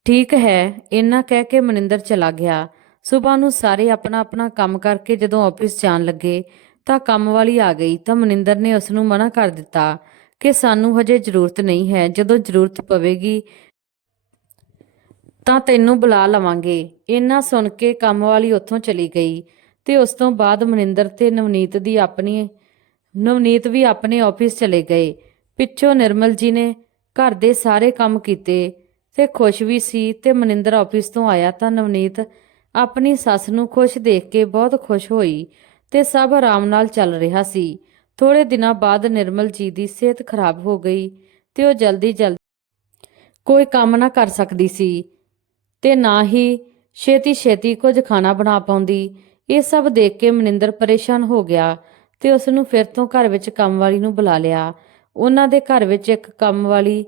ਠੀਕ ਹੈ। ਇੰਨਾ ਕਹਿ ਕੇ ਮਨਿੰਦਰ ਚਲਾ ਗਿਆ। ਸੁਬਾਹ ਨੂੰ ਸਾਰੇ ਆਪਣਾ ਆਪਣਾ ਕੰਮ ਕਰਕੇ ਜਦੋਂ ਆਫਿਸ ਜਾਣ ਲੱਗੇ ਤਾਂ ਕੰਮ ਵਾਲੀ ਆ ਗਈ ਤਾਂ ਮਨਿੰਦਰ ਨੇ ਉਸ ਨੂੰ ਮਨਾ ਕਰ ਦਿੱਤਾ ਕਿ ਸਾਨੂੰ ਹਜੇ ਜ਼ਰੂਰਤ ਨਹੀਂ ਹੈ, ਜਦੋਂ ਜ਼ਰੂਰਤ ਪਵੇਗੀ ਤਾਂ ਤੈਨੂੰ ਬੁਲਾ ਲਵਾਂਗੇ। ਇੰਨਾ ਸੁਣ ਕੇ ਕੰਮ ਵਾਲੀ ਉੱਥੋਂ ਚਲੀ ਗਈ ਤੇ ਉਸ ਤੋਂ ਬਾਅਦ ਮਨਿੰਦਰ ਤੇ ਨਵਨੀਤ ਵੀ ਆਪਣੇ ਆਫਿਸ ਚਲੇ ਗਏ। ਪਿੱਛੋਂ ਨਿਰਮਲ ਜੀ ਨੇ ਘਰ ਦੇ ਸਾਰੇ ਕੰਮ ਕੀਤੇ ਤੇ ਖੁਸ਼ ਵੀ ਸੀ ਤੇ ਮਨਿੰਦਰ ਆਫਿਸ ਤੋਂ ਆਇਆ ਤਾਂ ਨਵਨੀਤ ਆਪਣੀ ਸੱਸ ਨੂੰ ਖੁਸ਼ ਦੇਖ ਕੇ ਬਹੁਤ ਖੁਸ਼ ਹੋਈ ਤੇ ਸਭ ਆਰਾਮ ਨਾਲ ਚੱਲ ਰਿਹਾ ਸੀ। ਥੋੜੇ ਦਿਨਾਂ ਬਾਅਦ ਨਿਰਮਲ ਜੀ ਦੀ ਸਿਹਤ ਖਰਾਬ ਹੋ ਗਈ ਤੇ ਉਹ ਜਲਦੀ ਕੋਈ ਕੰਮ ਨਾ ਕਰ ਸਕਦੀ ਸੀ ਤੇ ਨਾ ਹੀ ਛੇਤੀ ਛੇਤੀ ਕੁਝ ਖਾਣਾ ਬਣਾ ਪਾਉਂਦੀ। ਇਹ ਸਭ ਦੇਖ ਕੇ ਮਨਿੰਦਰ ਪਰੇਸ਼ਾਨ ਹੋ ਗਿਆ ਤੇ ਉਸ ਨੂੰ ਫਿਰ ਤੋਂ ਘਰ ਵਿੱਚ ਕੰਮ ਵਾਲੀ ਨੂੰ ਬੁਲਾ ਲਿਆ। ਉਹਨਾਂ ਦੇ ਘਰ ਵਿੱਚ ਇੱਕ ਕੰਮ ਵਾਲੀ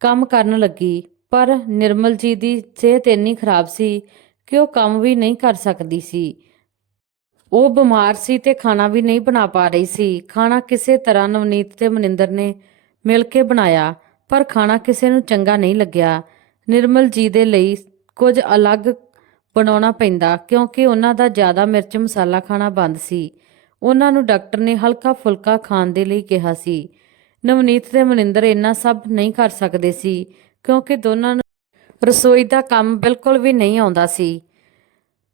ਕੰਮ ਕਰਨ ਲੱਗੀ, ਪਰ ਨਿਰਮਲ ਜੀ ਦੀ ਸਿਹਤ ਇੰਨੀ ਖਰਾਬ ਸੀ ਕਿ ਉਹ ਕੰਮ ਵੀ ਨਹੀਂ ਕਰ ਸਕਦੀ ਸੀ। ਉਹ ਬਿਮਾਰ ਸੀ ਤੇ ਖਾਣਾ ਵੀ ਨਹੀਂ ਬਣਾ ਪਾ ਰਹੀ ਸੀ। ਖਾਣਾ ਕਿਸੇ ਤਰ੍ਹਾਂ ਨਵਨੀਤ ਤੇ ਮਨਿੰਦਰ ਨੇ ਮਿਲ ਕੇ ਬਣਾਇਆ, ਪਰ ਖਾਣਾ ਕਿਸੇ ਨੂੰ ਚੰਗਾ ਨਹੀਂ ਲੱਗਿਆ। ਨਿਰਮਲ ਜੀ ਦੇ ਲਈ ਕੁਝ ਅਲੱਗ ਬਣਾਉਣਾ ਪੈਂਦਾ ਕਿਉਂਕਿ ਉਹਨਾਂ ਦਾ ਜ਼ਿਆਦਾ ਮਿਰਚ ਮਸਾਲਾ ਖਾਣਾ ਬੰਦ ਸੀ। ਉਹਨਾਂ ਨੂੰ ਡਾਕਟਰ ਨੇ ਹਲਕਾ ਫੁਲਕਾ ਖਾਣ ਦੇ ਲਈ ਕਿਹਾ ਸੀ। ਨਵਨੀਤ ਤੇ ਮਨਿੰਦਰ ਇੰਨਾ ਸਭ ਨਹੀਂ ਕਰ ਸਕਦੇ ਸੀ ਕਿਉਂਕਿ ਦੋਨਾਂ ਨੂੰ ਰਸੋਈ ਦਾ ਕੰਮ ਬਿਲਕੁਲ ਵੀ ਨਹੀਂ ਆਉਂਦਾ ਸੀ।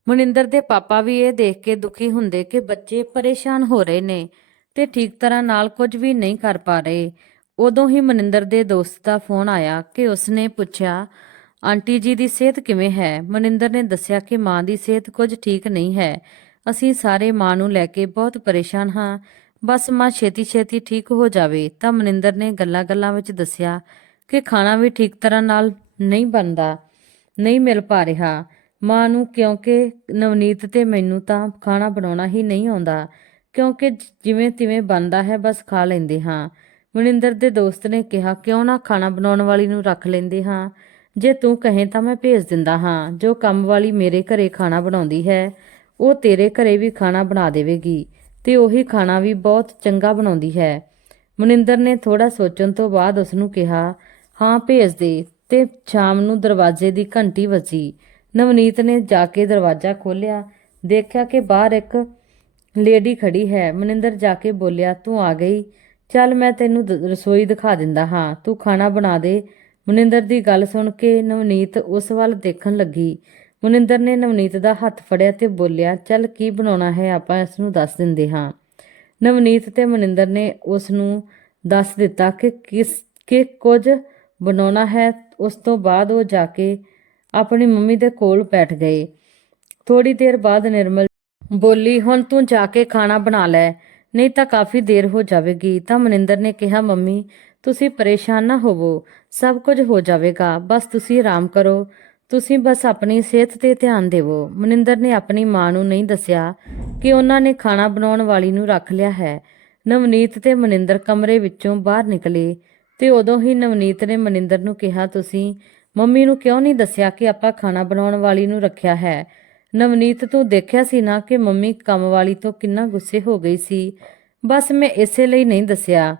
ਮਨਿੰਦਰ ਦੇ ਪਾਪਾ ਵੀ ਇਹ ਦੇਖ ਕੇ ਦੁਖੀ ਹੁੰਦੇ ਕਿ ਬੱਚੇ ਪਰੇਸ਼ਾਨ ਹੋ ਰਹੇ ਨੇ ਤੇ ਠੀਕ ਤਰ੍ਹਾਂ ਨਾਲ ਕੁਝ ਵੀ ਨਹੀਂ ਕਰ ਪਾ ਰਹੇ। ਉਦੋਂ ਹੀ ਮਨਿੰਦਰ ਦੇ ਦੋਸਤ ਦਾ ਫੋਨ ਆਇਆ ਕਿ ਉਸਨੇ ਪੁੱਛਿਆ, ਆਂਟੀ ਜੀ ਦੀ ਸਿਹਤ ਕਿਵੇਂ ਹੈ? ਮਨਿੰਦਰ ਨੇ ਦੱਸਿਆ ਕਿ ਮਾਂ ਦੀ ਸਿਹਤ ਕੁਝ ਠੀਕ ਨਹੀਂ ਹੈ। ਅਸੀਂ ਸਾਰੇ ਮਾਂ ਨੂੰ ਲੈ ਕੇ ਬਹੁਤ ਪਰੇਸ਼ਾਨ ਹਾਂ। ਬਸ ਮਾਂ ਛੇਤੀ ਛੇਤੀ ਠੀਕ ਹੋ ਜਾਵੇ। ਤਾਂ ਮਨਿੰਦਰ ਨੇ ਗੱਲਾਂ-ਗੱਲਾਂ ਵਿੱਚ ਦੱਸਿਆ ਕਿ ਖਾਣਾ ਵੀ ਠੀਕ ਤਰ੍ਹਾਂ ਨਾਲ ਨਹੀਂ ਬਣਦਾ, ਨਹੀਂ ਮਿਲ ਪਾ ਰਿਹਾ ਮਾਂ ਨੂੰ, ਕਿਉਂਕਿ ਨਵਨੀਤ ਤੇ ਮੈਨੂੰ ਤਾਂ ਖਾਣਾ ਬਣਾਉਣਾ ਹੀ ਨਹੀਂ ਆਉਂਦਾ ਕਿਉਂਕਿ ਜਿਵੇਂ ਤਿਵੇਂ ਬਣਦਾ ਹੈ ਬਸ ਖਾ ਲੈਂਦੇ ਹਾਂ। ਮਨਿੰਦਰ ਦੇ ਦੋਸਤ ਨੇ ਕਿਹਾ, ਕਿਉਂ ਨਾ ਖਾਣਾ ਬਣਾਉਣ ਵਾਲੀ ਨੂੰ ਰੱਖ ਲੈਂਦੇ ਹਾਂ। ਜੇ ਤੂੰ ਕਹੇ ਤਾਂ ਮੈਂ ਭੇਜ ਦਿੰਦਾ ਹਾਂ। ਜੋ ਕੰਮ ਵਾਲੀ ਮੇਰੇ ਘਰੇ ਖਾਣਾ ਬਣਾਉਂਦੀ ਹੈ ਉਹ ਤੇਰੇ ਘਰੇ ਵੀ ਖਾਣਾ ਬਣਾ ਦੇਵੇਗੀ ਤੇ ਉਹੀ ਖਾਣਾ ਵੀ ਬਹੁਤ ਚੰਗਾ ਬਣਾਉਂਦੀ ਹੈ। ਮਨਿੰਦਰ ਨੇ ਥੋੜਾ ਸੋਚਣ ਤੋਂ ਬਾਅਦ ਉਸ ਨੂੰ ਕਿਹਾ, ਹਾਂ ਭੇਜ ਦੇ। ਤੇ ਸ਼ਾਮ ਨੂੰ ਦਰਵਾਜ਼ੇ ਦੀ ਘੰਟੀ ਵੱਜੀ। ਨਵਨੀਤ ਨੇ ਜਾ ਕੇ ਦਰਵਾਜ਼ਾ ਖੋਲ੍ਹਿਆ, ਦੇਖਿਆ ਕਿ ਬਾਹਰ ਇੱਕ ਲੇਡੀ ਖੜੀ ਹੈ। ਮਨਿੰਦਰ ਜਾ ਕੇ ਬੋਲਿਆ, ਤੂੰ ਆ ਗਈ, ਚੱਲ ਮੈਂ ਤੈਨੂੰ ਰਸੋਈ ਦਿਖਾ ਦਿੰਦਾ ਹਾਂ, ਤੂੰ ਖਾਣਾ ਬਣਾ ਦੇ। ਮਨਿੰਦਰ ਦੀ ਗੱਲ ਸੁਣ ਕੇ ਨਵਨੀਤ ਉਸ ਵੱਲ ਦੇਖਣ ਲੱਗੀ। ਮਨਿੰਦਰ ਨੇ ਨਵਨੀਤ ਦਾ ਹੱਥ ਫੜਿਆ ਤੇ ਬੋਲਿਆ, ਚੱਲ ਕੀ ਬਣਾਉਣਾ ਹੈ ਆਪਾਂ ਇਸ ਨੂੰ ਦੱਸ ਦਿੰਦੇ ਹਾਂ। ਨਵਨੀਤ ਤੇ ਮਨਿੰਦਰ ਨੇ ਉਸ ਨੂੰ ਦੱਸ ਦਿੱਤਾ ਕਿ ਕੁਝ ਬਣਾਉਣਾ ਹੈ। ਉਸ ਤੋਂ ਬਾਅਦ ਉਹ ਜਾ ਕੇ ਆਪਣੀ ਮੰਮੀ ਦੇ ਕੋਲ ਬੈਠ ਗਏ। ਥੋੜੀ ਦੇਰ ਬਾਅਦ ਨਿਰਮਲ ਬੋਲੀ, ਹੁਣ ਤੂੰ ਜਾ ਕੇ ਖਾਣਾ ਬਣਾ ਲੈ, ਨਹੀਂ ਤਾਂ ਕਾਫੀ ਦੇਰ ਹੋ ਜਾਵੇਗੀ। ਤਾਂ ਮਨਿੰਦਰ ਨੇ ਕਿਹਾ, ਮੰਮੀ ਤੁਸੀਂ ਪਰੇਸ਼ਾਨ ਨਾ ਹੋਵੋ, ਸਭ ਕੁਝ ਹੋ ਜਾਵੇਗਾ, ਬਸ ਤੁਸੀਂ ਆਰਾਮ ਕਰੋ, ਤੁਸੀਂ ਬਸ ਆਪਣੀ ਸਿਹਤ ਤੇ ਧਿਆਨ ਦੇਵੋ। ਮਨਿੰਦਰ ਨੇ ਆਪਣੀ ਮਾਂ ਨੂੰ ਨਹੀਂ ਦੱਸਿਆ ਕਿ ਉਹਨਾਂ ਨੇ ਖਾਣਾ ਬਣਾਉਣ ਵਾਲੀ ਨੂੰ ਰੱਖ ਲਿਆ ਹੈ। ਨਵਨੀਤ ਤੇ ਮਨਿੰਦਰ ਕਮਰੇ ਵਿੱਚੋਂ ਬਾਹਰ ਨਿਕਲੇ ਤੇ ਉਦੋਂ ਹੀ ਨਵਨੀਤ ਨੇ ਮਨਿੰਦਰ ਨੂੰ ਕਿਹਾ, ਤੁਸੀਂ ਮੰਮੀ ਨੂੰ ਕਿਉਂ ਨਹੀਂ ਦੱਸਿਆ ਕਿ ਆਪਾਂ ਖਾਣਾ ਬਣਾਉਣ ਵਾਲੀ ਨੂੰ ਰੱਖਿਆ ਹੈ? ਨਵਨੀਤ, ਤੂੰ ਦੇਖਿਆ ਸੀ ਨਾ ਕਿ ਮੰਮੀ ਕੰਮ ਵਾਲੀ ਤੋਂ ਕਿੰਨਾ ਗੁੱਸੇ ਹੋ ਗਈ ਸੀ। ਬਸ ਮੈਂ ਇਸੇ ਲਈ ਨਹੀਂ ਦੱਸਿਆ।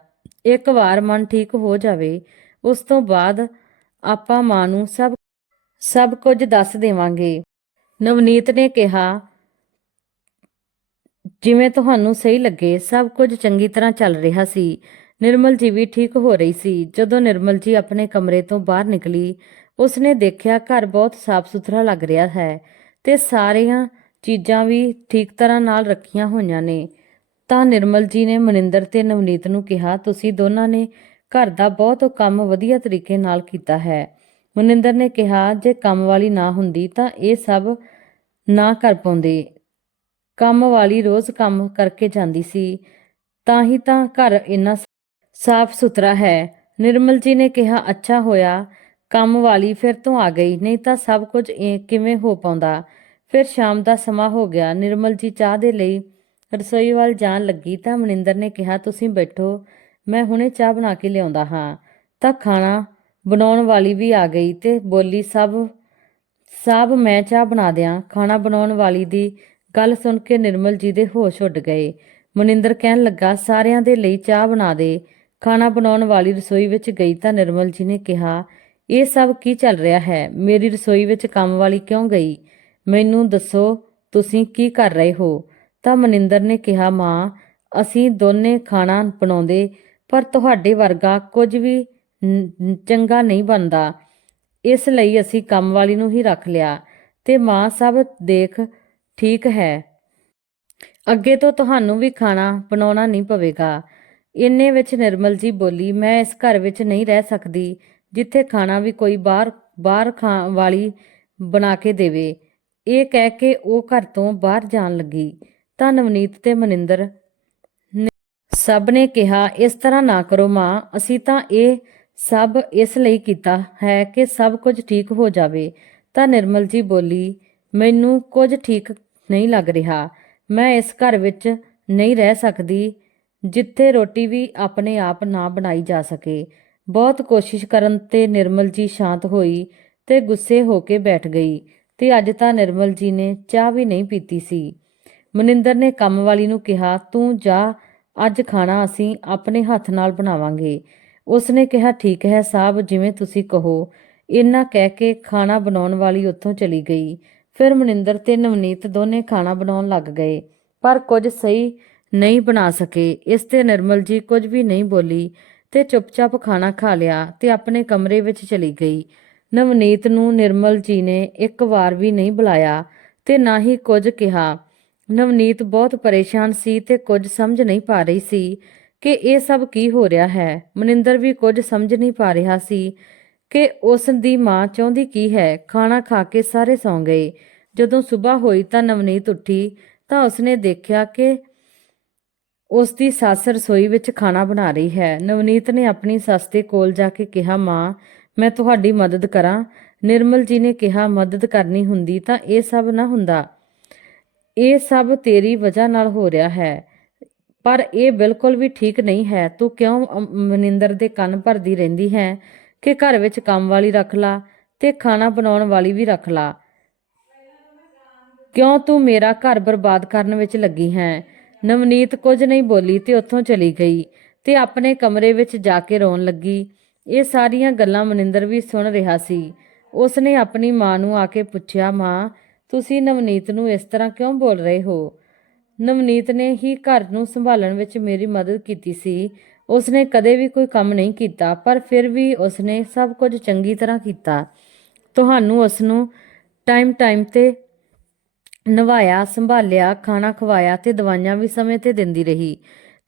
ਇੱਕ ਵਾਰ ਮਨ ਠੀਕ ਹੋ ਜਾਵੇ ਉਸ ਤੋਂ ਬਾਅਦ ਆਪਾਂ ਮਾਂ ਨੂੰ ਸਭ ਕੁਝ ਦੱਸ ਦੇਵਾਂਗੇ। ਨਵਨੀਤ ਨੇ ਕਿਹਾ, ਜਿਵੇਂ ਤੁਹਾਨੂੰ ਸਹੀ ਲੱਗੇ। ਸਭ ਕੁਝ ਚੰਗੀ ਤਰ੍ਹਾਂ ਚੱਲ ਰਿਹਾ ਸੀ। ਨਿਰਮਲ ਜੀ ਵੀ ਠੀਕ ਹੋ ਰਹੀ ਸੀ। ਜਦੋਂ ਨਿਰਮਲ ਜੀ ਆਪਣੇ ਕਮਰੇ ਤੋਂ ਬਾਹਰ ਨਿਕਲੀ, ਉਸਨੇ ਦੇਖਿਆ ਘਰ ਬਹੁਤ ਸਾਫ਼ ਸੁਥਰਾ ਲੱਗ ਰਿਹਾ ਹੈ ਤੇ ਸਾਰੀਆਂ ਚੀਜ਼ਾਂ ਵੀ ਠੀਕ ਤਰ੍ਹਾਂ ਨਾਲ ਰੱਖੀਆਂ ਹੋਈਆਂ ਨੇ। ਤਾਂ ਨਿਰਮਲ ਜੀ ਨੇ ਮਨਿੰਦਰ ਤੇ ਨਵਨੀਤ ਨੂੰ ਕਿਹਾ, ਤੁਸੀਂ ਦੋਨਾਂ ਨੇ ਘਰ ਦਾ ਬਹੁਤ ਕੰਮ ਵਧੀਆ ਤਰੀਕੇ ਨਾਲ ਕੀਤਾ ਹੈ। ਮਨਿੰਦਰ ਨੇ ਕਿਹਾ, ਜੇ ਕੰਮ ਵਾਲੀ ਨਾ ਹੁੰਦੀ ਤਾਂ ਇਹ ਸਭ ਨਾ ਕਰ ਪਾਉਂਦੇ। ਕੰਮ ਵਾਲੀ ਰੋਜ਼ ਕੰਮ ਕਰਕੇ ਜਾਂਦੀ ਸੀ, ਤਾਂ ਹੀ ਤਾਂ ਘਰ ਇੰਨਾ ਸਾਫ਼ ਸੁਥਰਾ ਹੈ। ਨਿਰਮਲ ਜੀ ਨੇ ਕਿਹਾ, ਅੱਛਾ ਹੋਇਆ ਕੰਮ ਵਾਲੀ ਫਿਰ ਤੋਂ ਆ ਗਈ, ਨਹੀਂ ਤਾਂ ਸਭ ਕੁਝ ਕਿਵੇਂ ਹੋ ਪਾਉਂਦਾ। ਫਿਰ ਸ਼ਾਮ ਦਾ ਸਮਾਂ ਹੋ ਗਿਆ। ਨਿਰਮਲ ਜੀ ਚਾਹ ਦੇ ਲਈ ਰਸੋਈ ਵੱਲ ਜਾਣ ਲੱਗੀ ਤਾਂ ਮਨਿੰਦਰ ਨੇ ਕਿਹਾ, ਤੁਸੀਂ ਬੈਠੋ, ਮੈਂ ਹੁਣੇ ਚਾਹ ਬਣਾ ਕੇ ਲਿਆਉਂਦਾ ਹਾਂ। ਤਾਂ ਖਾਣਾ ਬਣਾਉਣ ਵਾਲੀ ਵੀ ਆ ਗਈ ਤੇ ਬੋਲੀ, ਸਾਬ ਮੈਂ ਚਾਹ ਬਣਾ ਦਿਆਂ। ਖਾਣਾ ਬਣਾਉਣ ਵਾਲੀ ਦੀ ਗੱਲ ਸੁਣ ਕੇ ਨਿਰਮਲ ਜੀ ਦੇ ਹੋਸ਼ ਉੱਡ ਗਏ। ਮਨਿੰਦਰ ਕਹਿਣ ਲੱਗਾ, ਸਾਰਿਆਂ ਦੇ ਲਈ ਚਾਹ ਬਣਾ ਦੇ। ਖਾਣਾ ਬਣਾਉਣ ਵਾਲੀ ਰਸੋਈ ਵਿੱਚ ਗਈ ਤਾਂ ਨਿਰਮਲ ਜੀ ਨੇ ਕਿਹਾ, ਇਹ ਸਭ ਕੀ ਚੱਲ ਰਿਹਾ ਹੈ? ਮੇਰੀ ਰਸੋਈ ਵਿੱਚ ਕੰਮ ਵਾਲੀ ਕਿਉਂ ਗਈ? ਮੈਨੂੰ ਦੱਸੋ, ਤੁਸੀਂ ਕੀ ਕਰ ਰਹੇ ਹੋ? ਤਾਂ ਮਨਿੰਦਰ ਨੇ ਕਿਹਾ, ਮਾਂ ਅਸੀਂ ਦੋਨੇ ਖਾਣਾ ਬਣਾਉਂਦੇ ਪਰ ਤੁਹਾਡੇ ਵਰਗਾ ਕੁਝ ਵੀ ਚੰਗਾ ਨਹੀਂ ਬਣਦਾ। ਇਸ ਲਈ ਅਸੀਂ ਕੰਮ ਵਾਲੀ ਨੂੰ ਹੀ ਰੱਖ ਲਿਆ ਤੇ ਮਾਂ ਸਭ ਦੇਖ ਠੀਕ ਹੈ। ਅੱਗੇ ਤੋਂ ਤੁਹਾਨੂੰ ਵੀ ਖਾਣਾ ਬਣਾਉਣਾ ਨਹੀਂ ਪਵੇਗਾ। ਇੰਨੇ ਵਿੱਚ ਨਿਰਮਲ ਜੀ ਬੋਲੀ, ਮੈਂ ਇਸ ਘਰ ਵਿੱਚ ਨਹੀਂ ਰਹਿ ਸਕਦੀ ਜਿੱਥੇ ਖਾਣਾ ਵੀ ਕੋਈ ਬਾਹਰ ਬਾਹਰ ਵਾਲੀ ਬਣਾ ਕੇ ਦੇਵੇ। ਇਹ ਕਹਿ ਕੇ ਉਹ ਘਰ ਤੋਂ ਬਾਹਰ ਜਾਣ ਲੱਗੀ ਤਾਂ ਨਵਨੀਤ ਤੇ ਮਨਿੰਦਰ ਸਭ ਨੇ ਕਿਹਾ, ਇਸ ਤਰ੍ਹਾਂ ਨਾ ਕਰੋ ਮਾਂ, ਅਸੀਂ ਤਾਂ ਇਹ ਸਭ ਇਸ ਲਈ ਕੀਤਾ ਹੈ ਕਿ ਸਭ ਕੁਝ ਠੀਕ ਹੋ ਜਾਵੇ। ਤਾਂ ਨਿਰਮਲ ਜੀ ਬੋਲੀ, ਮੈਨੂੰ ਕੁਝ ਠੀਕ ਨਹੀਂ ਲੱਗ ਰਿਹਾ। ਮੈਂ ਇਸ ਘਰ ਵਿੱਚ ਨਹੀਂ ਰਹਿ ਸਕਦੀ ਜਿੱਥੇ ਰੋਟੀ ਵੀ ਆਪਣੇ ਆਪ ਨਾ ਬਣਾਈ ਜਾ ਸਕੇ। ਬਹੁਤ ਕੋਸ਼ਿਸ਼ ਕਰਨ ਤੇ ਨਿਰਮਲ ਜੀ ਸ਼ਾਂਤ ਹੋਈ ਤੇ ਗੁੱਸੇ ਹੋ ਕੇ ਬੈਠ ਗਈ ਤੇ ਅੱਜ ਤਾਂ ਨਿਰਮਲ ਜੀ ਨੇ ਚਾਹ ਵੀ ਨਹੀਂ ਪੀਤੀ ਸੀ। ਮਨਿੰਦਰ ਨੇ ਕੰਮ ਵਾਲੀ ਨੂੰ ਕਿਹਾ, ਤੂੰ ਜਾ, ਅੱਜ ਖਾਣਾ ਅਸੀਂ ਆਪਣੇ ਹੱਥ ਨਾਲ ਬਣਾਵਾਂਗੇ। ਉਸਨੇ ਕਿਹਾ, ਠੀਕ ਹੈ ਸਾਹਿਬ, ਜਿਵੇਂ ਤੁਸੀਂ ਕਹੋ। ਇੰਨਾ ਕਹਿ ਕੇ ਖਾਣਾ ਬਣਾਉਣ ਵਾਲੀ ਉੱਥੋਂ ਚਲੀ ਗਈ। ਫਿਰ ਮਨਿੰਦਰ ਤੇ ਨਵਨੀਤ ਦੋਨੇ ਖਾਣਾ ਬਣਾਉਣ ਲੱਗ ਗਏ, ਪਰ ਕੁਝ ਸਹੀ ਨਹੀਂ ਬਣਾ ਸਕੇ। ਇਸ ਤੇ ਨਿਰਮਲ ਜੀ ਕੁਝ ਵੀ ਨਹੀਂ ਬੋਲੀ ਤੇ ਚੁੱਪਚਾਪ ਖਾਣਾ ਖਾ ਲਿਆ ਤੇ ਆਪਣੇ ਕਮਰੇ ਵਿੱਚ ਚਲੀ ਗਈ। ਨਵਨੀਤ ਨੂੰ ਨਿਰਮਲ ਜੀ ਨੇ ਇੱਕ ਵਾਰ ਵੀ ਨਹੀਂ ਬੁਲਾਇਆ ਤੇ ਨਾ ਹੀ ਕੁਝ ਕਿਹਾ। ਨਵਨੀਤ ਬਹੁਤ ਪਰੇਸ਼ਾਨ ਸੀ ਤੇ ਕੁਝ ਸਮਝ ਨਹੀਂ ਪਾ ਰਹੀ ਸੀ ਕਿ ਇਹ ਸਭ ਕੀ ਹੋ ਰਿਹਾ ਹੈ। ਮਨਿੰਦਰ ਵੀ ਕੁਝ ਸਮਝ ਨਹੀਂ ਪਾ ਰਿਹਾ ਸੀ ਕਿ ਉਸ ਦੀ ਮਾਂ ਚਾਹੁੰਦੀ ਕੀ ਹੈ। ਖਾਣਾ ਖਾ ਕੇ ਸਾਰੇ ਸੌਂ ਗਏ। ਜਦੋਂ ਸਵੇਰ ਹੋਈ ਤਾਂ ਨਵਨੀਤ ਉੱਠੀ ਤਾਂ ਉਸਨੇ ਦੇਖਿਆ ਕਿ ਉਸ ਦੀ ਸੱਸ ਰਸੋਈ ਵਿੱਚ ਖਾਣਾ ਬਣਾ ਰਹੀ ਹੈ। ਨਵਨੀਤ ਨੇ ਆਪਣੀ ਸੱਸ ਦੇ ਕੋਲ ਜਾ ਕੇ ਕਿਹਾ, ਮਾਂ, ਮੈਂ ਤੁਹਾਡੀ ਮਦਦ ਕਰਾਂ? ਨਿਰਮਲ ਜੀ ਨੇ ਕਿਹਾ, ਮਦਦ ਕਰਨੀ ਹੁੰਦੀ ਤਾਂ ਇਹ ਸਭ ਨਾ ਹੁੰਦਾ। ਇਹ ਸਭ ਤੇਰੀ ਵਜ੍ਹਾ ਨਾਲ ਹੋ ਰਿਹਾ ਹੈ, ਪਰ ਇਹ ਬਿਲਕੁਲ ਵੀ ਠੀਕ ਨਹੀਂ ਹੈ। ਤੂੰ ਕਿਉਂ ਮਨਿੰਦਰ ਦੇ ਕੰਨ ਭਰਦੀ ਰਹਿੰਦੀ ਹੈ ਕਿ ਘਰ ਵਿੱਚ ਕੰਮ ਵਾਲੀ ਰੱਖ ਲਾ ਤੇ ਖਾਣਾ ਬਣਾਉਣ ਵਾਲੀ ਵੀ ਰੱਖ ਲਾ? ਕਿਉਂ ਤੂੰ ਮੇਰਾ ਘਰ ਬਰਬਾਦ ਕਰਨ ਵਿੱਚ ਲੱਗੀ ਹੈ? ਨਵਨੀਤ ਕੁਝ ਨਹੀਂ ਬੋਲੀ ਤੇ ਉੱਥੋਂ ਚਲੀ ਗਈ ਤੇ ਆਪਣੇ ਕਮਰੇ ਵਿੱਚ ਜਾ ਕੇ ਰੋਣ ਲੱਗੀ। ਇਹ ਸਾਰੀਆਂ ਗੱਲਾਂ ਮਨਿੰਦਰ ਵੀ ਸੁਣ ਰਿਹਾ ਸੀ। ਉਸਨੇ ਆਪਣੀ ਮਾਂ ਨੂੰ ਆ ਕੇ ਪੁੱਛਿਆ, ਮਾਂ, ਤੁਸੀਂ ਨਵਨੀਤ ਨੂੰ ਇਸ ਤਰ੍ਹਾਂ ਕਿਉਂ ਬੋਲ ਰਹੇ ਹੋ? ਨਵਨੀਤ ਨੇ ਹੀ ਘਰ ਨੂੰ ਸੰਭਾਲਣ ਵਿੱਚ ਮੇਰੀ ਮਦਦ ਕੀਤੀ ਸੀ। ਉਸਨੇ ਕਦੇ ਵੀ ਕੋਈ ਕੰਮ ਨਹੀਂ ਕੀਤਾ, ਪਰ ਫਿਰ ਵੀ ਉਸਨੇ ਸਭ ਕੁਝ ਚੰਗੀ ਤਰ੍ਹਾਂ ਕੀਤਾ। ਤੁਹਾਨੂੰ ਉਸਨੂੰ ਟਾਈਮ ਤੇ ਨਵਾਇਆ, ਸੰਭਾਲਿਆ, ਖਾਣਾ ਖਵਾਇਆ ਤੇ ਦਵਾਈਆਂ ਵੀ ਸਮੇਂ ਤੇ ਦਿੰਦੀ ਰਹੀ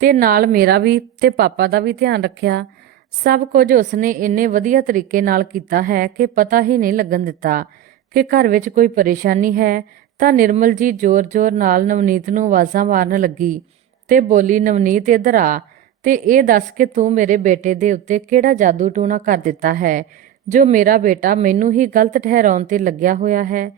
ਤੇ ਨਾਲ ਮੇਰਾ ਵੀ ਤੇ ਪਾਪਾ ਦਾ ਵੀ ਧਿਆਨ ਰੱਖਿਆ। ਸਭ ਕੁਝ ਉਸਨੇ ਇੰਨੇ ਵਧੀਆ ਤਰੀਕੇ ਨਾਲ ਕੀਤਾ ਹੈ ਕਿ ਪਤਾ ਹੀ ਨਹੀਂ ਲੱਗਣ ਦਿੱਤਾ ਕਿ ਘਰ ਵਿੱਚ ਕੋਈ ਪਰੇਸ਼ਾਨੀ ਹੈ। ਤਾਂ ਨਿਰਮਲ ਜੀ ਜ਼ੋਰ-ਜ਼ੋਰ ਨਾਲ ਨਵਨੀਤ ਨੂੰ ਆਵਾਜ਼ਾਂ ਮਾਰਨ ਲੱਗੀ ਤੇ ਬੋਲੀ, ਨਵਨੀਤ, ਇੱਧਰ ਆ ਤੇ ਇਹ ਦੱਸ ਕਿ ਤੂੰ ਮੇਰੇ ਬੇਟੇ ਦੇ ਉੱਤੇ ਕਿਹੜਾ ਜਾਦੂ ਟੂਣਾ ਕਰ ਦਿੱਤਾ ਹੈ ਜੋ ਮੇਰਾ ਬੇਟਾ ਮੈਨੂੰ ਹੀ ਗਲਤ ਠਹਿਰਾਉਣ ਤੇ ਲੱਗਿਆ ਹੋਇਆ ਹੈ।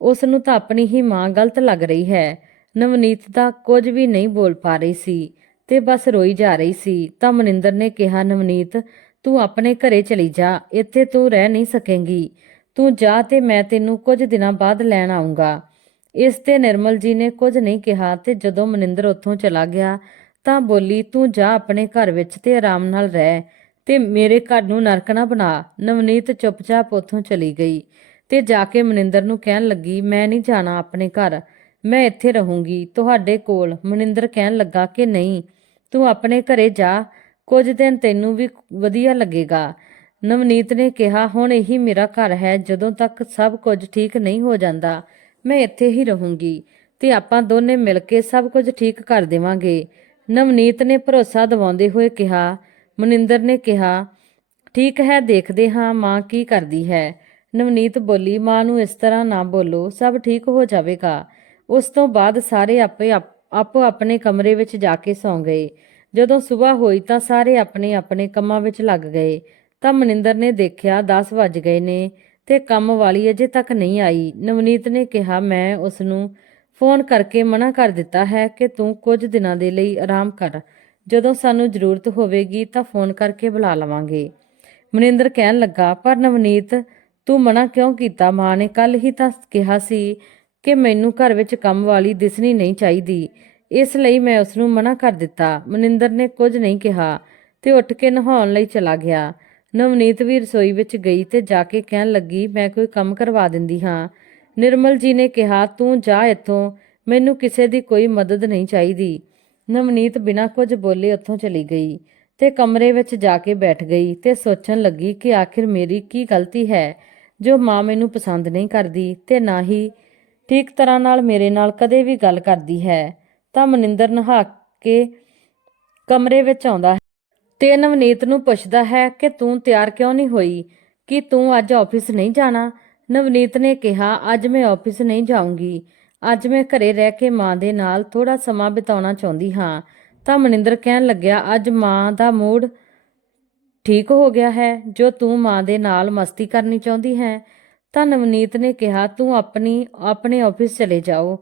ਉਸ ਨੂੰ ਤਾਂ ਆਪਣੀ ਹੀ ਮਾਂ ਗਲਤ ਲੱਗ ਰਹੀ ਹੈ। ਨਵਨੀਤ ਤਾਂ ਕੁਝ ਵੀ ਨਹੀਂ ਬੋਲ ਪਾ ਰਹੀ ਸੀ ਤੇ ਬਸ ਰੋਈ ਜਾ ਰਹੀ ਸੀ। ਤਾਂ ਮਨਿੰਦਰ ਨੇ ਕਿਹਾ, ਨਵਨੀਤ, ਤੂੰ ਆਪਣੇ ਘਰੇ ਚਲੀ ਜਾ, ਇੱਥੇ ਤੂੰ ਰਹਿ ਨਹੀਂ ਸਕੇਂਗੀ। ਤੂੰ ਜਾ ਤੇ ਮੈਂ ਤੈਨੂੰ ਕੁਝ ਦਿਨਾਂ ਬਾਅਦ ਲੈਣ ਆਉਂਗਾ। ਇਸ ਤੇ ਨਿਰਮਲ ਜੀ ਨੇ ਕੁਝ ਨਹੀਂ ਕਿਹਾ ਤੇ ਜਦੋਂ ਮਨਿੰਦਰ ਉੱਥੋਂ ਚਲਾ ਗਿਆ ਤਾਂ ਬੋਲੀ, ਤੂੰ ਜਾ ਆਪਣੇ ਘਰ ਵਿੱਚ ਤੇ ਆਰਾਮ ਨਾਲ ਰਹਿ ਤੇ ਮੇਰੇ ਘਰ ਨੂੰ ਨਰਕ ਨਾ ਬਣਾ। ਨਵਨੀਤ ਚੁੱਪਚਾਪ ਉੱਥੋਂ ਚਲੀ ਗਈ ਤੇ ਜਾ ਕੇ ਮਨਿੰਦਰ ਨੂੰ ਕਹਿਣ ਲੱਗੀ, ਮੈਂ ਨਹੀਂ ਜਾਣਾ ਆਪਣੇ ਘਰ, ਮੈਂ ਇੱਥੇ ਰਹੂੰਗੀ ਤੁਹਾਡੇ ਕੋਲ। ਮਨਿੰਦਰ ਕਹਿਣ ਲੱਗਾ ਕਿ ਨਹੀਂ, ਤੂੰ ਆਪਣੇ ਘਰੇ ਜਾ, ਕੁਝ ਦਿਨ ਤੈਨੂੰ ਵੀ ਵਧੀਆ ਲੱਗੇਗਾ। ਨਵਨੀਤ ਨੇ ਕਿਹਾ, ਹੁਣ ਇਹੀ ਮੇਰਾ ਘਰ ਹੈ, ਜਦੋਂ ਤੱਕ ਸਭ ਕੁਝ ਠੀਕ ਨਹੀਂ ਹੋ ਜਾਂਦਾ ਮੈਂ ਇੱਥੇ ਹੀ ਰਹੂੰਗੀ ਤੇ ਆਪਾਂ ਦੋਨੇ ਮਿਲ ਕੇ ਸਭ ਕੁਝ ਠੀਕ ਕਰ ਦੇਵਾਂਗੇ। ਨਵਨੀਤ ਨੇ ਭਰੋਸਾ ਦਿਵਾਉਂਦੇ ਹੋਏ ਕਿਹਾ। ਮਨਿੰਦਰ ਨੇ ਕਿਹਾ, ਠੀਕ ਹੈ, ਦੇਖਦੇ ਹਾਂ ਮਾਂ ਕੀ ਕਰਦੀ ਹੈ। ਨਵਨੀਤ ਬੋਲੀ, ਮਾਂ ਨੂੰ ਇਸ ਤਰ੍ਹਾਂ ਨਾ ਬੋਲੋ, ਸਭ ਠੀਕ ਹੋ ਜਾਵੇਗਾ। ਉਸ ਤੋਂ ਬਾਅਦ ਸਾਰੇ ਆਪੋ ਆਪਣੇ ਕਮਰੇ ਵਿੱਚ ਜਾ ਕੇ ਸੌਂ ਗਏ। ਜਦੋਂ ਸਵੇਰ ਹੋਈ ਤਾਂ ਸਾਰੇ ਆਪਣੇ ਆਪਣੇ ਕੰਮਾਂ ਵਿੱਚ ਲੱਗ ਗਏ ਤਾਂ ਮਨਿੰਦਰ ਨੇ ਦੇਖਿਆ 10 ਵੱਜ ਗਏ ਨੇ ਤੇ ਕੰਮ ਵਾਲੀ ਅਜੇ ਤੱਕ ਨਹੀਂ ਆਈ। ਨਵਨੀਤ ਨੇ ਕਿਹਾ, ਮੈਂ ਉਸ ਨੂੰ ਫੋਨ ਕਰਕੇ ਮਨਾ ਕਰ ਦਿੱਤਾ ਹੈ ਕਿ ਤੂੰ ਕੁਝ ਦਿਨਾਂ ਦੇ ਲਈ ਆਰਾਮ ਕਰ, ਜਦੋਂ ਸਾਨੂੰ ਜ਼ਰੂਰਤ ਹੋਵੇਗੀ ਤਾਂ ਫੋਨ ਕਰਕੇ ਬੁਲਾ ਲਵਾਂਗੇ। ਮਨਿੰਦਰ ਕਹਿਣ ਲੱਗਾ, ਪਰ ਨਵਨੀਤ, ਤੂੰ ਮਨਾ ਕਿਉਂ ਕੀਤਾ? ਮਾਂ ਨੇ ਕੱਲ ਹੀ ਤਾਂ ਕਿਹਾ ਸੀ ਕਿ ਮੈਨੂੰ ਘਰ ਵਿੱਚ ਕੰਮ ਵਾਲੀ ਦਿਸਣੀ ਨਹੀਂ ਚਾਹੀਦੀ, ਇਸ ਲਈ ਮੈਂ ਉਸ ਨੂੰ ਮਨਾ ਕਰ ਦਿੱਤਾ। ਮਨਿੰਦਰ ਨੇ ਕੁਝ ਨਹੀਂ ਕਿਹਾ ਤੇ ਉੱਠ ਕੇ ਨਹਾਉਣ ਲਈ ਚਲਾ ਗਿਆ। ਨਵਨੀਤ ਵੀ ਰਸੋਈ ਵਿੱਚ ਗਈ ਤੇ ਜਾ ਕੇ ਕਹਿਣ ਲੱਗੀ, ਮੈਂ ਕੋਈ ਕੰਮ ਕਰਵਾ ਦਿੰਦੀ ਹਾਂ। ਨਿਰਮਲ ਜੀ ਨੇ ਕਿਹਾ, ਤੂੰ ਜਾ ਇੱਥੋਂ, ਮੈਨੂੰ ਕਿਸੇ ਦੀ ਕੋਈ ਮਦਦ ਨਹੀਂ ਚਾਹੀਦੀ। ਨਵਨੀਤ ਬਿਨਾਂ ਕੁਝ ਬੋਲੇ ਉੱਥੋਂ ਚਲੀ ਗਈ ਤੇ ਕਮਰੇ ਵਿੱਚ ਜਾ ਕੇ ਬੈਠ ਗਈ ਤੇ ਸੋਚਣ ਲੱਗੀ ਕਿ ਆਖਿਰ ਮੇਰੀ ਕੀ ਗਲਤੀ ਹੈ। ਜੋ ਮਾਂ ਮੈਨੂੰ ਪਸੰਦ ਨਹੀਂ ਕਰਦੀ ਤੇ ਨਾ ਹੀ ਠੀਕ ਤਰ੍ਹਾਂ ਨਾਲ ਮੇਰੇ ਨਾਲ ਕਦੇ ਵੀ ਗੱਲ ਕਰਦੀ ਹੈ। ਤਾਂ ਮਨਿੰਦਰ ਨਹਾ ਕੇ ਕਮਰੇ ਵਿੱਚ ਆਉਂਦਾ ਹੈ ਤੇ ਨਵਨੀਤ ਨੂੰ ਪੁੱਛਦਾ ਹੈ ਕਿ ਤੂੰ ਤਿਆਰ ਕਿਉਂ ਨਹੀਂ ਹੋਈ, ਕਿ ਤੂੰ ਅੱਜ ਆਫਿਸ ਨਹੀਂ ਜਾਣਾ। ਨਵਨੀਤ ਨੇ ਕਿਹਾ, ਅੱਜ ਮੈਂ ਆਫਿਸ ਨਹੀਂ ਜਾਊਂਗੀ, ਅੱਜ ਮੈਂ ਘਰੇ ਰਹਿ ਕੇ ਮਾਂ ਦੇ ਨਾਲ ਥੋੜਾ ਸਮਾਂ ਬਿਤਾਉਣਾ ਚਾਹੁੰਦੀ ਹਾਂ। ਤਾਂ ਮਨਿੰਦਰ ਕਹਿਣ ਲੱਗਿਆ, ਅੱਜ ਮਾਂ ਦਾ ਮੂਡ ਠੀਕ ਹੋ ਗਿਆ ਹੈ ਜੋ ਤੂੰ ਮਾਂ ਦੇ ਨਾਲ ਮਸਤੀ ਕਰਨੀ ਚਾਹੁੰਦੀ ਹੈ। ਤਾਂ ਨਵਨੀਤ ਨੇ ਕਿਹਾ, ਤੂੰ ਆਪਣੇ ਆਫਿਸ ਚਲੇ ਜਾਓ,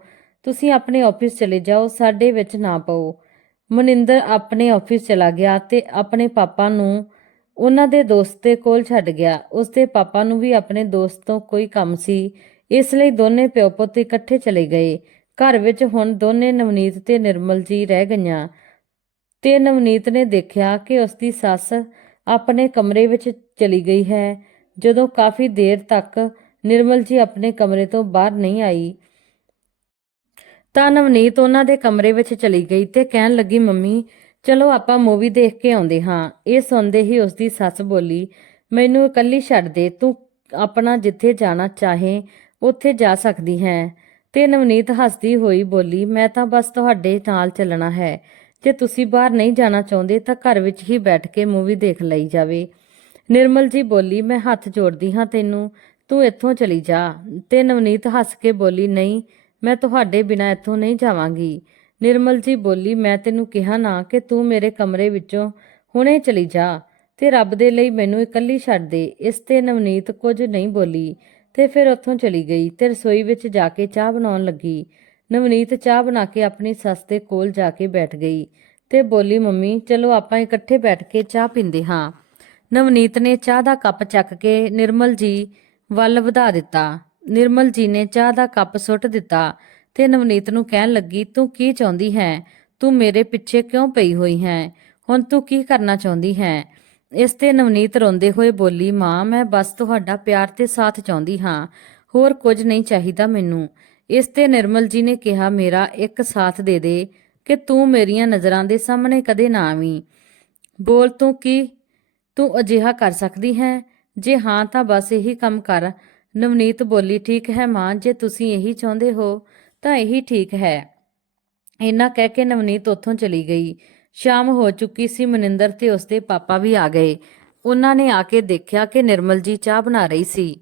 ਤੁਸੀਂ ਆਪਣੇ ਆਫਿਸ ਚਲੇ ਜਾਓ, ਸਾਡੇ ਵਿੱਚ ਨਾ ਪਾਓ। ਮਨਿੰਦਰ ਆਪਣੇ ਆਫਿਸ ਚਲਾ ਗਿਆ ਤੇ ਆਪਣੇ ਪਾਪਾ ਨੂੰ ਉਹਨਾਂ ਦੇ ਦੋਸਤ ਦੇ ਕੋਲ ਛੱਡ ਗਿਆ। ਉਸਦੇ ਪਾਪਾ ਨੂੰ ਵੀ ਆਪਣੇ ਦੋਸਤ ਤੋਂ ਕੋਈ ਕੰਮ ਸੀ, ਇਸ ਲਈ ਦੋਨੇ ਪਿਓ ਪੁੱਤ ਇਕੱਠੇ ਚਲੇ ਗਏ। ਘਰ ਵਿੱਚ ਹੁਣ ਦੋਨੇ ਨਵਨੀਤ ਤੇ ਨਿਰਮਲ ਜੀ ਰਹਿ ਗਈਆਂ ਤੇ ਨਵਨੀਤ ਨੇ ਦੇਖਿਆ ਕਿ ਉਸਦੀ ਸੱਸ ਆਪਣੇ ਕਮਰੇ ਵਿੱਚ ਚਲੀ ਗਈ ਹੈ। ਜਦੋਂ ਕਾਫੀ ਦੇਰ ਤੱਕ ਨਿਰਮਲ ਜੀ ਆਪਣੇ ਕਮਰੇ ਤੋਂ ਬਾਹਰ ਨਹੀਂ ਆਈ ਤਾਂ ਨਵਨੀਤ ਉਹਨਾਂ ਦੇ ਕਮਰੇ ਵਿੱਚ ਚਲੀ ਗਈ ਤੇ ਕਹਿਣ ਲੱਗੀ, ਮੰਮੀ ਚਲੋ ਆਪਾਂ ਮੂਵੀ ਦੇਖ ਕੇ ਆਉਂਦੇ ਹਾਂ। ਇਹ ਸੁਣਦੇ ਹੀ ਉਸਦੀ ਸੱਸ ਬੋਲੀ, ਮੈਨੂੰ ਇਕੱਲੀ ਛੱਡ ਦੇ, ਤੂੰ ਆਪਣਾ ਜਿੱਥੇ ਜਾਣਾ ਚਾਹੇ ਉੱਥੇ ਜਾ ਸਕਦੀ ਹੈ। ਤੇ ਨਵਨੀਤ ਹੱਸਦੀ ਹੋਈ ਬੋਲੀ, ਮੈਂ ਤਾਂ ਬਸ ਤੁਹਾਡੇ ਨਾਲ ਚੱਲਣਾ ਹੈ, ਜੇ ਤੁਸੀਂ ਬਾਹਰ ਨਹੀਂ ਜਾਣਾ ਚਾਹੁੰਦੇ ਤਾਂ ਘਰ ਵਿੱਚ ਹੀ ਬੈਠ ਕੇ ਮੂਵੀ ਦੇਖ ਲਈ ਜਾਵੇ। ਨਿਰਮਲ ਜੀ ਬੋਲੀ, ਮੈਂ ਹੱਥ ਜੋੜਦੀ ਹਾਂ ਤੈਨੂੰ, ਤੂੰ ਇੱਥੋਂ ਚਲੀ ਜਾ। ਤੇ ਨਵਨੀਤ ਹੱਸ ਕੇ ਬੋਲੀ, ਨਹੀਂ ਮੈਂ ਤੁਹਾਡੇ ਬਿਨਾਂ ਇੱਥੋਂ ਨਹੀਂ ਜਾਵਾਂਗੀ। ਨਿਰਮਲ ਜੀ ਬੋਲੀ, ਮੈਂ ਤੈਨੂੰ ਕਿਹਾ ਨਾ ਕਿ ਤੂੰ ਮੇਰੇ ਕਮਰੇ ਵਿੱਚੋਂ ਹੁਣੇ ਚਲੀ ਜਾ ਤੇ ਰੱਬ ਦੇ ਲਈ ਮੈਨੂੰ ਇਕੱਲੀ ਛੱਡ ਦੇ। ਇਸ ਤੇ ਨਵਨੀਤ ਕੁਝ ਨਹੀਂ ਬੋਲੀ ਤੇ ਫਿਰ ਉੱਥੋਂ ਚਲੀ ਗਈ ਤੇ ਰਸੋਈ ਵਿੱਚ ਜਾ ਕੇ ਚਾਹ ਬਣਾਉਣ ਲੱਗੀ। ਨਵਨੀਤ ਚਾਹ ਬਣਾ ਕੇ ਆਪਣੀ ਸੱਸ ਦੇ ਕੋਲ ਜਾ ਕੇ ਬੈਠ ਗਈ ਤੇ ਬੋਲੀ, ਮੰਮੀ ਚਲੋ ਆਪਾਂ ਇਕੱਠੇ ਬੈਠ ਕੇ ਚਾਹ ਪੀਂਦੇ ਹਾਂ। ਨਵਨੀਤ ਨੇ ਚਾਹ ਦਾ ਕੱਪ ਚੱਕ ਕੇ ਨਿਰਮਲ ਜੀ ਵੱਲ ਵਧਾ ਦਿੱਤਾ। ਨਿਰਮਲ ਜੀ ਨੇ ਚਾਹ ਦਾ ਕੱਪ ਸੁੱਟ ਦਿੱਤਾ ਤੇ ਨਵਨੀਤ ਨੂੰ ਕਹਿਣ ਲੱਗੀ, ਤੂੰ ਕੀ ਚਾਹੁੰਦੀ ਹੈ? ਤੂੰ ਮੇਰੇ ਪਿੱਛੇ ਕਿਉਂ ਪਈ ਹੋਈ ਹੈ? ਹੁਣ ਤੂੰ ਕੀ ਕਰਨਾ ਚਾਹੁੰਦੀ ਹੈ? ਇਸ ਤੇ ਨਵਨੀਤ ਰੋਂਦੇ ਹੋਏ ਬੋਲੀ, ਮਾਂ ਮੈਂ ਬਸ ਤੁਹਾਡਾ ਪਿਆਰ ਤੇ ਸਾਥ ਚਾਹੁੰਦੀ ਹਾਂ, ਹੋਰ ਕੁਝ ਨਹੀਂ ਚਾਹੀਦਾ ਮੈਨੂੰ। ਇਸ ਤੇ ਨਿਰਮਲ ਜੀ ਨੇ ਕਿਹਾ, ਮੇਰਾ ਇੱਕ ਸਾਥ ਦੇ ਦੇ ਕਿ ਤੂੰ ਮੇਰੀਆਂ ਨਜ਼ਰਾਂ ਦੇ ਸਾਹਮਣੇ ਕਦੇ ਨਾ ਆਵੀਂ। ਬੋਲ, ਤੂੰ ਅਜਿਹਾ ਕਰ ਸਕਦੀ ਹੈ? ਜੇ ਹਾਂ ਤਾਂ ਬਸ ਇਹੀ ਕੰਮ ਕਰ। ਨਵਨੀਤ ਬੋਲੀ, ਠੀਕ ਹੈ ਮਾਂ, ਜੇ ਤੁਸੀਂ ਇਹੀ ਚਾਹੁੰਦੇ ਹੋ ਤਾਂ ਇਹੀ ਠੀਕ ਹੈ। ਇੰਨਾ ਕਹਿ ਕੇ ਨਵਨੀਤ ਉੱਥੋਂ ਚਲੀ ਗਈ। ਸ਼ਾਮ ਹੋ ਚੁੱਕੀ ਸੀ। ਮਨਿੰਦਰ ਤੇ ਉਸਦੇ ਪਾਪਾ ਵੀ ਆ ਗਏ। ਉਹਨਾਂ ਨੇ ਆ ਕੇ ਦੇਖਿਆ ਕਿ ਨਿਰਮਲ ਜੀ ਚਾਹ ਬਣਾ ਰਹੀ ਸੀ।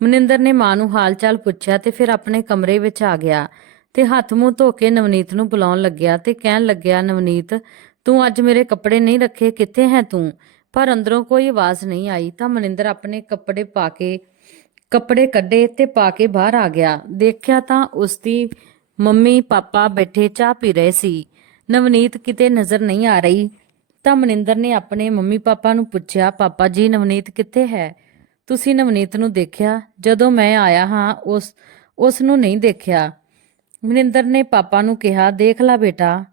ਮਨਿੰਦਰ ਨੇ ਮਾਂ ਨੂੰ ਹਾਲ ਚਾਲ ਪੁੱਛਿਆ ਤੇ ਫਿਰ ਆਪਣੇ ਕਮਰੇ ਵਿੱਚ ਆ ਗਿਆ ਤੇ ਹੱਥ ਮੂੰਹ ਧੋ ਕੇ ਨਵਨੀਤ ਨੂੰ ਬੁਲਾਉਣ ਲੱਗਿਆ ਤੇ ਕਹਿਣ ਲੱਗਿਆ, ਨਵਨੀਤ ਤੂੰ ਅੱਜ ਮੇਰੇ ਕੱਪੜੇ ਨਹੀਂ ਰੱਖੇ, ਕਿੱਥੇ ਹੈ ਤੂੰ? ਪਰ ਅੰਦਰੋਂ ਕੋਈ ਆਵਾਜ਼ ਨਹੀਂ ਆਈ। ਤਾਂ ਮਨਿੰਦਰ ਆਪਣੇ ਕੱਪੜੇ ਕੱਢੇ ਤੇ ਪਾ ਕੇ ਬਾਹਰ ਆ ਗਿਆ। ਦੇਖਿਆ ਤਾਂ ਉਸਦੀ ਮੰਮੀ ਪਾਪਾ ਬੈਠੇ ਚਾਹ ਪੀ ਰਹੇ ਸੀ। ਨਵਨੀਤ ਕਿਤੇ ਨਜ਼ਰ ਨਹੀਂ ਆ ਰਹੀ। ਤਾਂ ਮਨਿੰਦਰ ਨੇ ਆਪਣੇ ਮੰਮੀ ਪਾਪਾ ਨੂੰ ਪੁੱਛਿਆ, ਪਾਪਾ ਜੀ ਨਵਨੀਤ ਕਿੱਥੇ ਹੈ? ਤੁਸੀਂ ਨਵਨੀਤ ਨੂੰ ਦੇਖਿਆ? ਜਦੋਂ ਮੈਂ ਆਇਆ ਹਾਂ ਉਸ ਨੂੰ ਨਹੀਂ ਦੇਖਿਆ। ਮਨਿੰਦਰ ਨੇ ਪਾਪਾ ਨੂੰ ਕਿਹਾ, ਦੇਖ ਲਾ ਬੇਟਾ।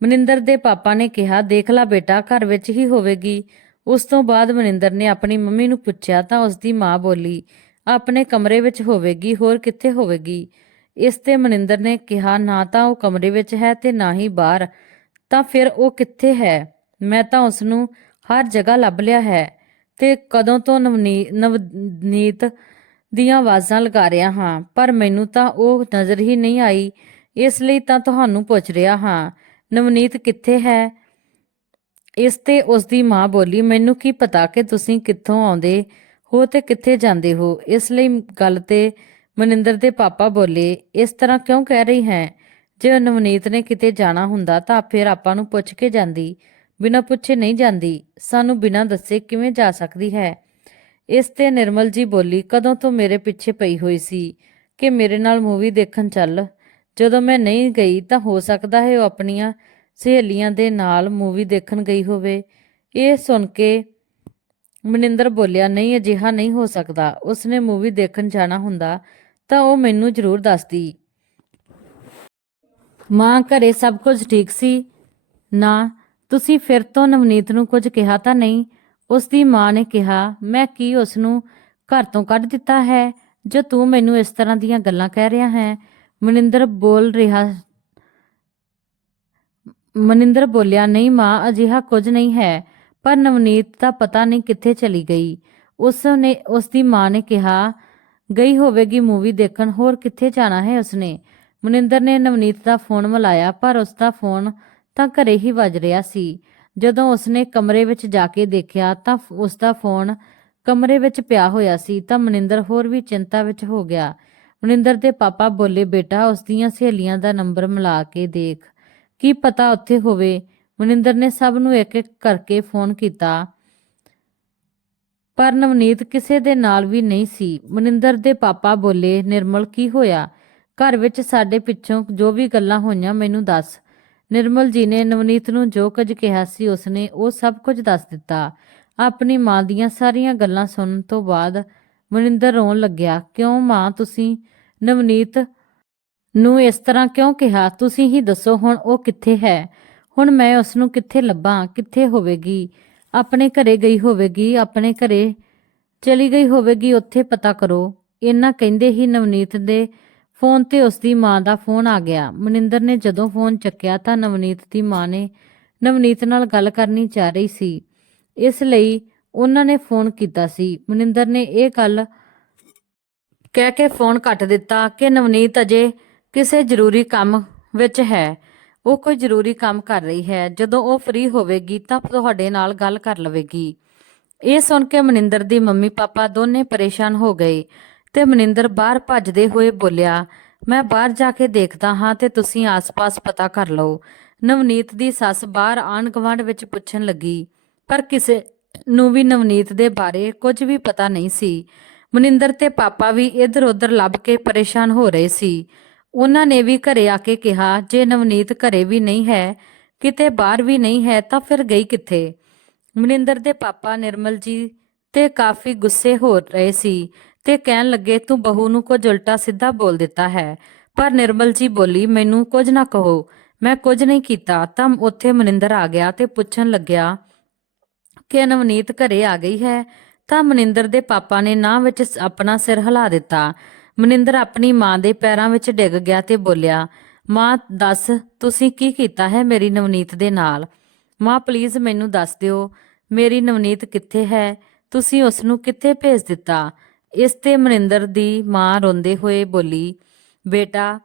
ਮਨਿੰਦਰ ਦੇ ਪਾਪਾ ਨੇ ਕਿਹਾ, ਦੇਖ ਲਾ ਬੇਟਾ, ਘਰ ਵਿੱਚ ਹੀ ਹੋਵੇਗੀ। ਉਸ ਤੋਂ ਬਾਅਦ ਮਨਿੰਦਰ ਨੇ ਆਪਣੀ ਮੰਮੀ ਨੂੰ ਪੁੱਛਿਆ ਤਾਂ ਉਸਦੀ ਮਾਂ ਬੋਲੀ, ਆਪਣੇ ਕਮਰੇ ਵਿੱਚ ਹੋਵੇਗੀ, ਹੋਰ ਕਿੱਥੇ ਹੋਵੇਗੀ? ਇਸ ਤੇ ਮਨਿੰਦਰ ਨੇ ਕਿਹਾ, ਨਾ ਤਾਂ ਉਹ ਕਮਰੇ ਵਿੱਚ ਹੈ ਤੇ ਨਾ ਹੀ ਬਾਹਰ। ਤਾਂ ਫਿਰ ਉਹ ਕਿੱਥੇ ਹੈ? ਮੈਂ ਤਾਂ ਉਸ ਨੂੰ ਹਰ ਜਗ੍ਹਾ ਲੱਭ ਲਿਆ ਹੈ ਤੇ ਕਦੋਂ ਤੋਂ ਨਵਨੀਤ ਦੀਆਂ ਆਵਾਜ਼ਾਂ ਲਗਾ ਰਿਹਾ ਹਾਂ, ਪਰ ਮੈਨੂੰ ਤਾਂ ਉਹ ਨਜ਼ਰ ਹੀ ਨਹੀਂ ਆਈ। ਇਸ ਲਈ ਤਾਂ ਤੁਹਾਨੂੰ ਪੁੱਛ ਰਿਹਾ ਹਾਂ, ਨਵਨੀਤ ਕਿੱਥੇ ਹੈ? ਇਸ ਤੇ ਉਸਦੀ ਮਾਂ ਬੋਲੀ, ਮੈਨੂੰ ਕੀ ਪਤਾ ਕਿ ਤੁਸੀਂ ਕਿੱਥੋਂ ਆਉਂਦੇ ਹੋ ਤੇ ਕਿੱਥੇ ਜਾਂਦੇ ਹੋ। ਇਸ ਲਈ ਗੱਲ ਤੇ ਮਨਿੰਦਰ ਦੇ ਪਾਪਾ ਬੋਲੇ, ਇਸ ਤਰ੍ਹਾਂ ਕਿਉਂ ਕਹਿ ਰਹੀ ਹੈ? ਜੇ ਨਵਨੀਤ ਨੇ ਕਿਤੇ ਜਾਣਾ ਹੁੰਦਾ ਤਾਂ ਫਿਰ ਆਪਾਂ ਨੂੰ ਪੁੱਛ ਕੇ ਜਾਂਦੀ, ਬਿਨਾਂ ਪੁੱਛੇ ਨਹੀਂ ਜਾਂਦੀ। ਸਾਨੂੰ ਬਿਨਾਂ ਦੱਸੇ ਕਿਵੇਂ ਜਾ ਸਕਦੀ ਹੈ? ਇਸ ਤੇ ਨਿਰਮਲ ਜੀ ਬੋਲੀ, ਕਦੋਂ ਤੋਂ ਮੇਰੇ ਪਿੱਛੇ ਪਈ ਹੋਈ ਸੀ ਕਿ ਮੇਰੇ ਨਾਲ ਮੂਵੀ ਦੇਖਣ ਚੱਲ। ਜਦੋਂ ਮੈਂ ਨਹੀਂ ਗਈ ਤਾਂ ਹੋ ਸਕਦਾ ਹੈ ਉਹ ਆਪਣੀਆਂ ਸਹੇਲੀਆਂ ਦੇ ਨਾਲ ਮੂਵੀ ਦੇਖਣ ਗਈ ਹੋਵੇ। ਇਹ ਸੁਣ ਕੇ ਮਨਿੰਦਰ ਬੋਲਿਆ, ਨਹੀਂ ਅਜਿਹਾ ਨਹੀਂ ਹੋ ਸਕਦਾ। ਉਸਨੇ ਮੂਵੀ ਦੇਖਣ ਜਾਣਾ ਹੁੰਦਾ ਤਾਂ ਉਹ ਮੈਨੂੰ ਜ਼ਰੂਰ ਦੱਸਦੀ। ਮਾਂ ਘਰੇ ਸਭ ਕੁਝ ਠੀਕ ਸੀ ਨਾ? ਤੁਸੀਂ ਫਿਰ ਤੋਂ ਨਵਨੀਤ ਨੂੰ ਕੁਝ ਕਿਹਾ ਤਾਂ ਨਹੀਂ? ਉਸਦੀ ਮਾਂ ਨੇ ਕਿਹਾ, ਮੈਂ ਕੀ ਉਸ ਨੂੰ ਘਰ ਤੋਂ ਕੱਢ ਦਿੱਤਾ ਹੈ ਜੋ ਤੂੰ ਮੈਨੂੰ ਇਸ ਤਰ੍ਹਾਂ ਦੀਆਂ ਗੱਲਾਂ ਕਹਿ ਰਿਹਾ ਹੈ? ਮਨਿੰਦਰ ਬੋਲਿਆ, ਨਹੀਂ ਮਾਂ, ਅਜਿਹਾ ਕੁਝ ਨਹੀਂ ਹੈ, ਪਰ ਨਵਨੀਤ ਦਾ ਪਤਾ ਨਹੀਂ ਕਿੱਥੇ ਚਲੀ ਗਈ। ਉਸਦੀ ਮਾਂ ਨੇ ਕਿਹਾ, ਗਈ ਹੋਵੇਗੀ ਮੂਵੀ ਦੇਖਣ, ਹੋਰ ਕਿੱਥੇ ਜਾਣਾ ਹੈ ਉਸਨੇ। ਮਨਿੰਦਰ ਨੇ ਨਵਨੀਤ ਦਾ ਫੋਨ ਮਿਲਾਇਆ ਪਰ ਉਸਦਾ ਫੋਨ ਤਾਂ ਘਰੇ ਹੀ ਵੱਜ ਰਿਹਾ ਸੀ। ਜਦੋਂ ਉਸਨੇ ਕਮਰੇ ਵਿੱਚ ਜਾ ਕੇ ਦੇਖਿਆ ਤਾਂ ਉਸਦਾ ਫੋਨ ਕਮਰੇ ਵਿੱਚ ਪਿਆ ਹੋਇਆ ਸੀ ਤਾਂ ਮਨਿੰਦਰ ਹੋਰ ਵੀ ਚਿੰਤਾ ਵਿੱਚ ਹੋ ਗਿਆ। ਮਨਿੰਦਰ ਦੇ ਪਾਪਾ ਬੋਲੇ, ਬੇਟਾ ਉਸਦੀਆਂ ਸਹੇਲੀਆਂ ਦਾ ਨੰਬਰ ਮਿਲਾ ਕੇ ਦੇਖ, ਕੀ ਪਤਾ ਉੱਥੇ ਹੋਵੇ। ਮਨਿੰਦਰ ਨੇ ਸਭ ਨੂੰ ਇੱਕ ਇੱਕ ਕਰਕੇ ਫੋਨ ਕੀਤਾ ਪਰ ਨਵਨੀਤ ਕਿਸੇ ਦੇ ਨਾਲ ਵੀ ਨਹੀਂ ਸੀ। ਮਨਿੰਦਰ ਦੇ ਪਾਪਾ ਬੋਲੇ, ਨਿਰਮਲ ਕੀ ਹੋਇਆ? ਘਰ ਵਿੱਚ ਸਾਡੇ ਪਿੱਛੋਂ ਜੋ ਵੀ ਗੱਲਾਂ ਹੋਈਆਂ ਮੈਨੂੰ ਦੱਸ। ਨਿਰਮਲ ਜੀ ਨੇ ਨਵਨੀਤ ਨੂੰ ਜੋ ਕੁਝ ਕਿਹਾ ਸੀ ਉਸਨੇ ਉਹ ਸਭ ਕੁਝ ਦੱਸ ਦਿੱਤਾ। ਆਪਣੀ ਮਾਂ ਦੀਆਂ ਸਾਰੀਆਂ ਗੱਲਾਂ ਸੁਣਨ ਤੋਂ ਬਾਅਦ ਮਨਿੰਦਰ ਰੋਣ ਲੱਗਿਆ। ਕਿਉਂ ਮਾਂ, ਤੁਸੀਂ ਨਵਨੀਤ ਨੂੰ ਇਸ ਤਰ੍ਹਾਂ ਕਿਉਂ ਕਿਹਾ? ਤੁਸੀਂ ਹੀ ਦੱਸੋ ਹੁਣ ਉਹ ਕਿੱਥੇ ਹੈ? ਹੁਣ ਮੈਂ ਉਸ ਨੂੰ ਕਿੱਥੇ ਲੱਭਾਂ? ਕਿੱਥੇ ਹੋਵੇਗੀ? ਆਪਣੇ ਘਰੇ ਗਈ ਹੋਵੇਗੀ, ਆਪਣੇ ਘਰੇ ਚਲੀ ਗਈ ਹੋਵੇਗੀ, ਉੱਥੇ ਪਤਾ ਕਰੋ। ਇੰਨਾ ਕਹਿੰਦੇ ਹੀ ਨਵਨੀਤ ਦੇ ਫੋਨ ਤੇ ਉਸਦੀ ਮਾਂ ਦਾ ਫੋਨ ਆ ਗਿਆ। ਮਨਿੰਦਰ ਨੇ ਜਦੋਂ ਫੋਨ ਚੱਕਿਆ ਤਾਂ ਨਵਨੀਤ ਦੀ ਮਾਂ ਨੇ ਨਵਨੀਤ ਨਾਲ ਗੱਲ ਕਰਨੀ ਚਾਹ ਰਹੀ ਸੀ, ਇਸ ਲਈ ਉਹਨਾਂ ਨੇ ਫੋਨ ਕੀਤਾ ਸੀ। ਮਨਿੰਦਰ ਨੇ ਇਹ ਗੱਲ ਕਹਿ ਕੇ ਫੋਨ ਕੱਟ ਦਿੱਤਾ ਕਿ ਨਵਨੀਤ ਅਜੇ ਕਿਸੇ ਜ਼ਰੂਰੀ ਕੰਮ ਵਿੱਚ ਹੈ, ਉਹ ਕੋਈ ਜ਼ਰੂਰੀ ਕੰਮ ਕਰ ਰਹੀ ਹੈ, ਜਦੋਂ ਉਹ ਫ੍ਰੀ ਹੋਵੇਗੀ ਤਾਂ ਤੁਹਾਡੇ ਨਾਲ ਗੱਲ ਕਰ ਲਵੇਗੀ। ਇਹ ਸੁਣ ਕੇ ਮਨਿੰਦਰ ਦੀ ਮੰਮੀ ਪਾਪਾ ਦੋਨੇ ਪਰੇਸ਼ਾਨ ਹੋ ਗਏ ਤੇ ਮਨਿੰਦਰ ਬਾਹਰ ਭੱਜਦੇ ਹੋਏ ਬੋਲਿਆ, ਮੈਂ ਬਾਹਰ ਜਾ ਕੇ ਦੇਖਦਾ ਹਾਂ ਤੇ ਤੁਸੀਂ ਆਸ-ਪਾਸ ਪਤਾ ਕਰ ਲਓ। ਨਵਨੀਤ ਦੀ ਸੱਸ ਬਾਹਰ ਆਂਢ ਗੁਆਂਢ ਵਿੱਚ ਪੁੱਛਣ ਲੱਗੀ ਪਰ ਕਿਸੇ ਨੂੰ ਵੀ ਨਵਨੀਤ ਦੇ ਬਾਰੇ ਕੁਝ ਵੀ ਪਤਾ ਨਹੀਂ ਸੀ। ਮਨਿੰਦਰ ਤੇ ਪਾਪਾ ਵੀ ਇੱਧਰ-ਉੱਧਰ ਲੱਭ ਕੇ ਪਰੇਸ਼ਾਨ ਹੋ ਰਹੇ ਸੀ। ਉਹਨਾਂ ਨੇ ਵੀ ਘਰੇ ਆ ਕੇ ਕਿਹਾ, ਜੇ ਨਵਨੀਤ ਘਰੇ ਵੀ ਨਹੀਂ ਹੈ, ਕਿਤੇ ਬਾਹਰ ਵੀ ਨਹੀਂ ਹੈ ਤਾਂ ਫਿਰ ਗਈ ਕਿੱਥੇ? ਮਨਿੰਦਰ ਦੇ ਪਾਪਾ ਨਿਰਮਲ ਜੀ ਤੇ ਕਾਫੀ ਗੁੱਸੇ ਹੋ ਰਹੇ ਸੀ ਤੇ ਕਹਿਣ ਲੱਗੇ, ਤੂੰ ਬਹੂ ਨੂੰ ਕੁਝ ਉਲਟਾ ਸਿੱਧਾ ਬੋਲ ਦਿੱਤਾ ਹੈ। ਪਰ ਨਿਰਮਲ ਜੀ ਬੋਲੀ, ਮੈਨੂੰ ਕੁਝ ਨਾ ਕਹੋ, ਮੈਂ ਕੁਝ ਨਹੀਂ ਕੀਤਾ। ਤਾਂ ਉੱਥੇ ਮਨਿੰਦਰ ਆ ਗਿਆ ਤੇ ਪੁੱਛਣ ਲੱਗਿਆ ਕਿ ਨਵਨੀਤ ਘਰੇ ਆ ਗਈ ਹੈ। ਤਾਂ ਮਨਿੰਦਰ ਦੇ ਪਾਪਾ ਨੇ ਨਾਂਹ ਵਿੱਚ ਆਪਣਾ ਸਿਰ ਹਿਲਾ ਦਿੱਤਾ। ਮਨਿੰਦਰ ਆਪਣੀ ਮਾਂ ਦੇ ਪੈਰਾਂ ਵਿੱਚ ਡਿੱਗ ਗਿਆ ਤੇ ਬੋਲਿਆ, ਮਾਂ ਦੱਸ ਤੁਸੀਂ ਕੀ ਕੀਤਾ ਹੈ ਮੇਰੀ ਨਵਨੀਤ ਦੇ ਨਾਲ? ਮਾਂ ਪਲੀਜ਼ ਮੈਨੂੰ ਦੱਸ ਦਿਓ, ਮੇਰੀ ਨਵਨੀਤ ਕਿੱਥੇ ਹੈ? ਤੁਸੀਂ ਉਸ ਨੂੰ ਕਿੱਥੇ ਭੇਜ ਦਿੱਤਾ? ਇਸ ਤੇ ਮਨਿੰਦਰ ਦੀ ਮਾਂ ਰੋਂਦੇ ਹੋਏ ਬੋਲੀ, ਬੇਟਾ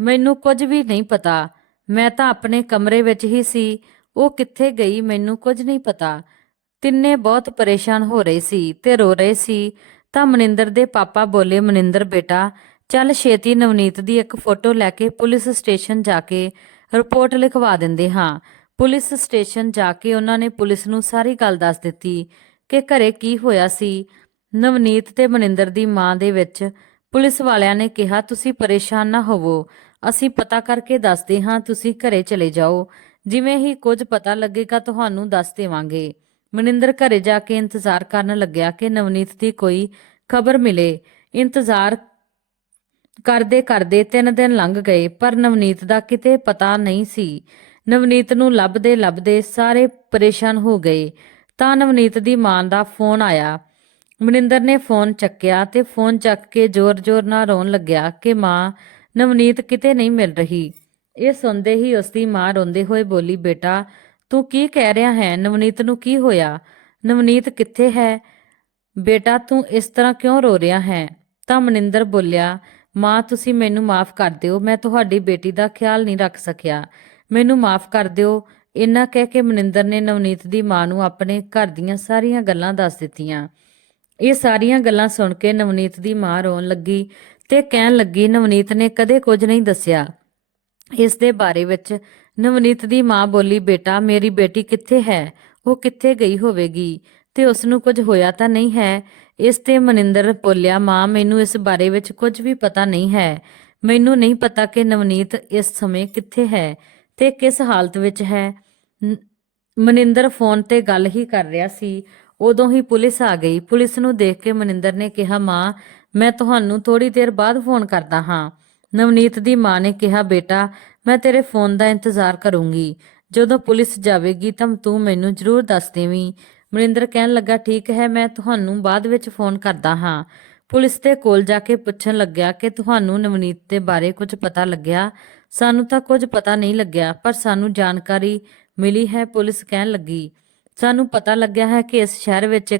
ਮੈਨੂੰ ਕੁਝ ਵੀ ਨਹੀਂ ਪਤਾ, ਮੈਂ ਤਾਂ ਆਪਣੇ ਕਮਰੇ ਵਿੱਚ ਹੀ ਸੀ, ਉਹ ਕਿੱਥੇ ਗਈ ਮੈਨੂੰ ਕੁਝ ਨਹੀਂ ਪਤਾ। ਤਿੰਨੇ ਬਹੁਤ ਪਰੇਸ਼ਾਨ ਹੋ ਰਹੇ ਸੀ ਤੇ ਰੋ ਰਹੇ ਸੀ। ਤਾਂ ਮਨਿੰਦਰ ਦੇ ਪਾਪਾ ਬੋਲੇ, ਮਨਿੰਦਰ ਬੇਟਾ ਚੱਲ ਛੇਤੀ ਨਵਨੀਤ ਦੀ ਇੱਕ ਫੋਟੋ ਲੈ ਕੇ ਪੁਲਿਸ ਸਟੇਸ਼ਨ ਜਾ ਕੇ ਰਿਪੋਰਟ ਲਿਖਵਾ ਦਿੰਦੇ ਹਾਂ। ਪੁਲਿਸ ਸਟੇਸ਼ਨ ਜਾ ਕੇ ਉਹਨਾਂ ਨੇ ਪੁਲਿਸ ਨੂੰ ਸਾਰੀ ਗੱਲ ਦੱਸ ਦਿੱਤੀ ਕਿ ਘਰੇ ਕੀ ਹੋਇਆ ਸੀ। ਨਵਨੀਤ ਤੇ ਮਨਿੰਦਰ ਦੀ ਮਾਂ ਦੇ ਵਿੱਚ ਪੁਲਿਸ ਵਾਲਿਆਂ ਨੇ ਕਿਹਾ, ਤੁਸੀਂ ਪਰੇਸ਼ਾਨ ਨਾ ਹੋਵੋ, ਅਸੀਂ ਪਤਾ ਕਰਕੇ ਦੱਸਦੇ ਹਾਂ, ਤੁਸੀਂ ਘਰੇ ਚਲੇ ਜਾਓ, ਜਿਵੇਂ ਹੀ ਕੁਝ ਪਤਾ ਲੱਗੇਗਾ ਤੁਹਾਨੂੰ ਦੱਸ ਦੇਵਾਂਗੇ। ਮਨਿੰਦਰ ਘਰੇ ਜਾ ਕੇ ਇੰਤਜ਼ਾਰ ਕਰਨ ਲੱਗਿਆ ਕਿ ਨਵਨੀਤ ਦੀ ਕੋਈ ਖਬਰ ਮਿਲੇ। ਇੰਤਜ਼ਾਰ ਕਰਦੇ ਕਰਦੇ 3 ਦਿਨ ਲੰਘ ਗਏ ਪਰ ਨਵਨੀਤ ਦਾ ਕਿਤੇ ਪਤਾ ਨਹੀਂ ਸੀ। ਨਵਨੀਤ ਨੂੰ ਲੱਭਦੇ ਲੱਭਦੇ ਸਾਰੇ ਪਰੇਸ਼ਾਨ ਹੋ ਗਏ। ਤਾਂ ਨਵਨੀਤ ਦੀ ਮਾਂ ਦਾ ਫੋਨ ਆਇਆ। ਮਨਿੰਦਰ ਨੇ ਫੋਨ ਚੱਕਿਆ ਤੇ ਫੋਨ ਚੱਕ ਕੇ ਜ਼ੋਰ-ਜ਼ੋਰ ਨਾਲ ਰੋਣ ਲੱਗਿਆ ਕਿ ਮਾਂ ਨਵਨੀਤ ਕਿਤੇ ਨਹੀਂ ਮਿਲ ਰਹੀ। ਇਹ ਸੁਣਦੇ ਹੀ ਉਸਦੀ ਮਾਂ ਰੋਂਦੇ ਹੋਏ ਬੋਲੀ, ਬੇਟਾ ਤੂੰ ਕੀ ਕਹਿ ਰਿਹਾ ਹੈ? ਨਵਨੀਤ ਨੂੰ ਕੀ ਹੋਇਆ? ਨਵਨੀਤ ਕਿੱਥੇ ਹੈ? ਬੇਟਾ ਤੂੰ ਇਸ ਤਰ੍ਹਾਂ ਕਿਉਂ ਰੋ ਰਿਹਾ ਹੈ? ਤਾਂ ਮਨਿੰਦਰ ਬੋਲਿਆ, ਮਾਂ ਤੁਸੀਂ ਮੈਨੂੰ ਮਾਫ ਕਰ ਦਿਓ, ਮੈਂ ਤੁਹਾਡੀ ਬੇਟੀ ਦਾ ਖਿਆਲ ਨਹੀਂ ਰੱਖ ਸਕਿਆ, ਮੈਨੂੰ ਮਾਫ ਕਰ ਦਿਓ। ਇੰਨਾ ਕਹਿ ਕੇ ਮਨਿੰਦਰ ਨੇ ਨਵਨੀਤ ਦੀ ਮਾਂ ਨੂੰ ਆਪਣੇ ਘਰ ਦੀਆਂ ਸਾਰੀਆਂ ਗੱਲਾਂ ਦੱਸ ਦਿੱਤੀਆਂ। ਇਹ ਸਾਰੀਆਂ ਗੱਲਾਂ ਸੁਣ ਕੇ ਨਵਨੀਤ ਦੀ ਮਾਂ ਰੋਣ ਲੱਗੀ ਤੇ ਕਹਿਣ ਲੱਗੀ, ਨਵਨੀਤ ਨੇ ਕਦੇ ਕੁਝ ਨਹੀਂ ਦੱਸਿਆ ਇਸ ਦੇ ਬਾਰੇ ਵਿੱਚ। ਨਵਨੀਤ ਦੀ ਮਾਂ ਬੋਲੀ, ਬੇਟਾ ਮੇਰੀ ਬੇਟੀ ਕਿੱਥੇ ਹੈ? ਉਹ ਕਿੱਥੇ ਗਈ ਹੋਵੇਗੀ ਤੇ ਉਸ ਨੂੰ ਕੁਝ ਹੋਇਆ ਤਾਂ ਨਹੀਂ ਹੈ? ਇਸ ਤੇ ਮਨਿੰਦਰ ਬੋਲਿਆ, ਮਾਂ ਮੈਨੂੰ ਇਸ ਬਾਰੇ ਵਿੱਚ ਕੁਝ ਵੀ ਪਤਾ ਨਹੀਂ ਹੈ, ਮੈਨੂੰ ਨਹੀਂ ਪਤਾ ਕਿ ਨਵਨੀਤ ਇਸ ਸਮੇਂ ਕਿੱਥੇ ਹੈ ਤੇ ਕਿਸ ਹਾਲਤ ਵਿੱਚ ਹੈ। ਮਨਿੰਦਰ ਫੋਨ ਤੇ ਗੱਲ ਹੀ ਕਰ ਰਿਹਾ ਸੀ, ਉਦੋਂ ਹੀ ਪੁਲਿਸ ਆ ਗਈ। ਪੁਲਿਸ ਨੂੰ ਦੇਖ ਕੇ ਮਨਿੰਦਰ ਨੇ ਕਿਹਾ, ਮਾਂ ਮੈਂ ਤੁਹਾਨੂੰ ਥੋੜੀ ਦੇਰ ਬਾਅਦ ਫੋਨ ਕਰਦਾ ਹਾਂ। ਨਵਨੀਤ ਦੀ ਮਾਂ ਨੇ ਕਿਹਾ, ਬੇਟਾ ਮੈਂ ਤੇਰੇ ਫੋਨ ਦਾ ਇੰਤਜ਼ਾਰ ਕਰੂੰਗੀ, ਜਦੋਂ ਪੁਲਿਸ ਜਾਵੇਗੀ ਤਾਂ ਤੂੰ ਮੈਨੂੰ ਜ਼ਰੂਰ ਦੱਸ ਦੇਵੀਂ। ਮਨਿੰਦਰ ਕਹਿਣ ਲੱਗਾ, ਠੀਕ ਹੈ, ਮੈਂ ਤੁਹਾਨੂੰ ਬਾਅਦ ਵਿੱਚ ਫੋਨ ਕਰਦਾ ਹਾਂ। ਪੁਲਿਸ ਦੇ ਕੋਲ ਜਾ ਕੇ ਪੁੱਛਣ ਲੱਗਿਆ ਕਿ ਤੁਹਾਨੂੰ ਨਵਨੀਤ ਦੇ ਬਾਰੇ ਕੁਝ ਪਤਾ ਲੱਗਿਆ? ਸਾਨੂੰ ਤਾਂ ਕੁਝ ਪਤਾ ਨਹੀਂ ਲੱਗਿਆ, ਪਰ ਸਾਨੂੰ ਜਾਣਕਾਰੀ ਮਿਲੀ ਹੈ। ਪੁਲਿਸ ਕਹਿਣ ਲੱਗੀ, ਸਾਨੂੰ ਪਤਾ ਲੱਗਿਆ ਹੈ ਕਿ ਇਸ ਸ਼ਹਿਰ ਵਿੱਚ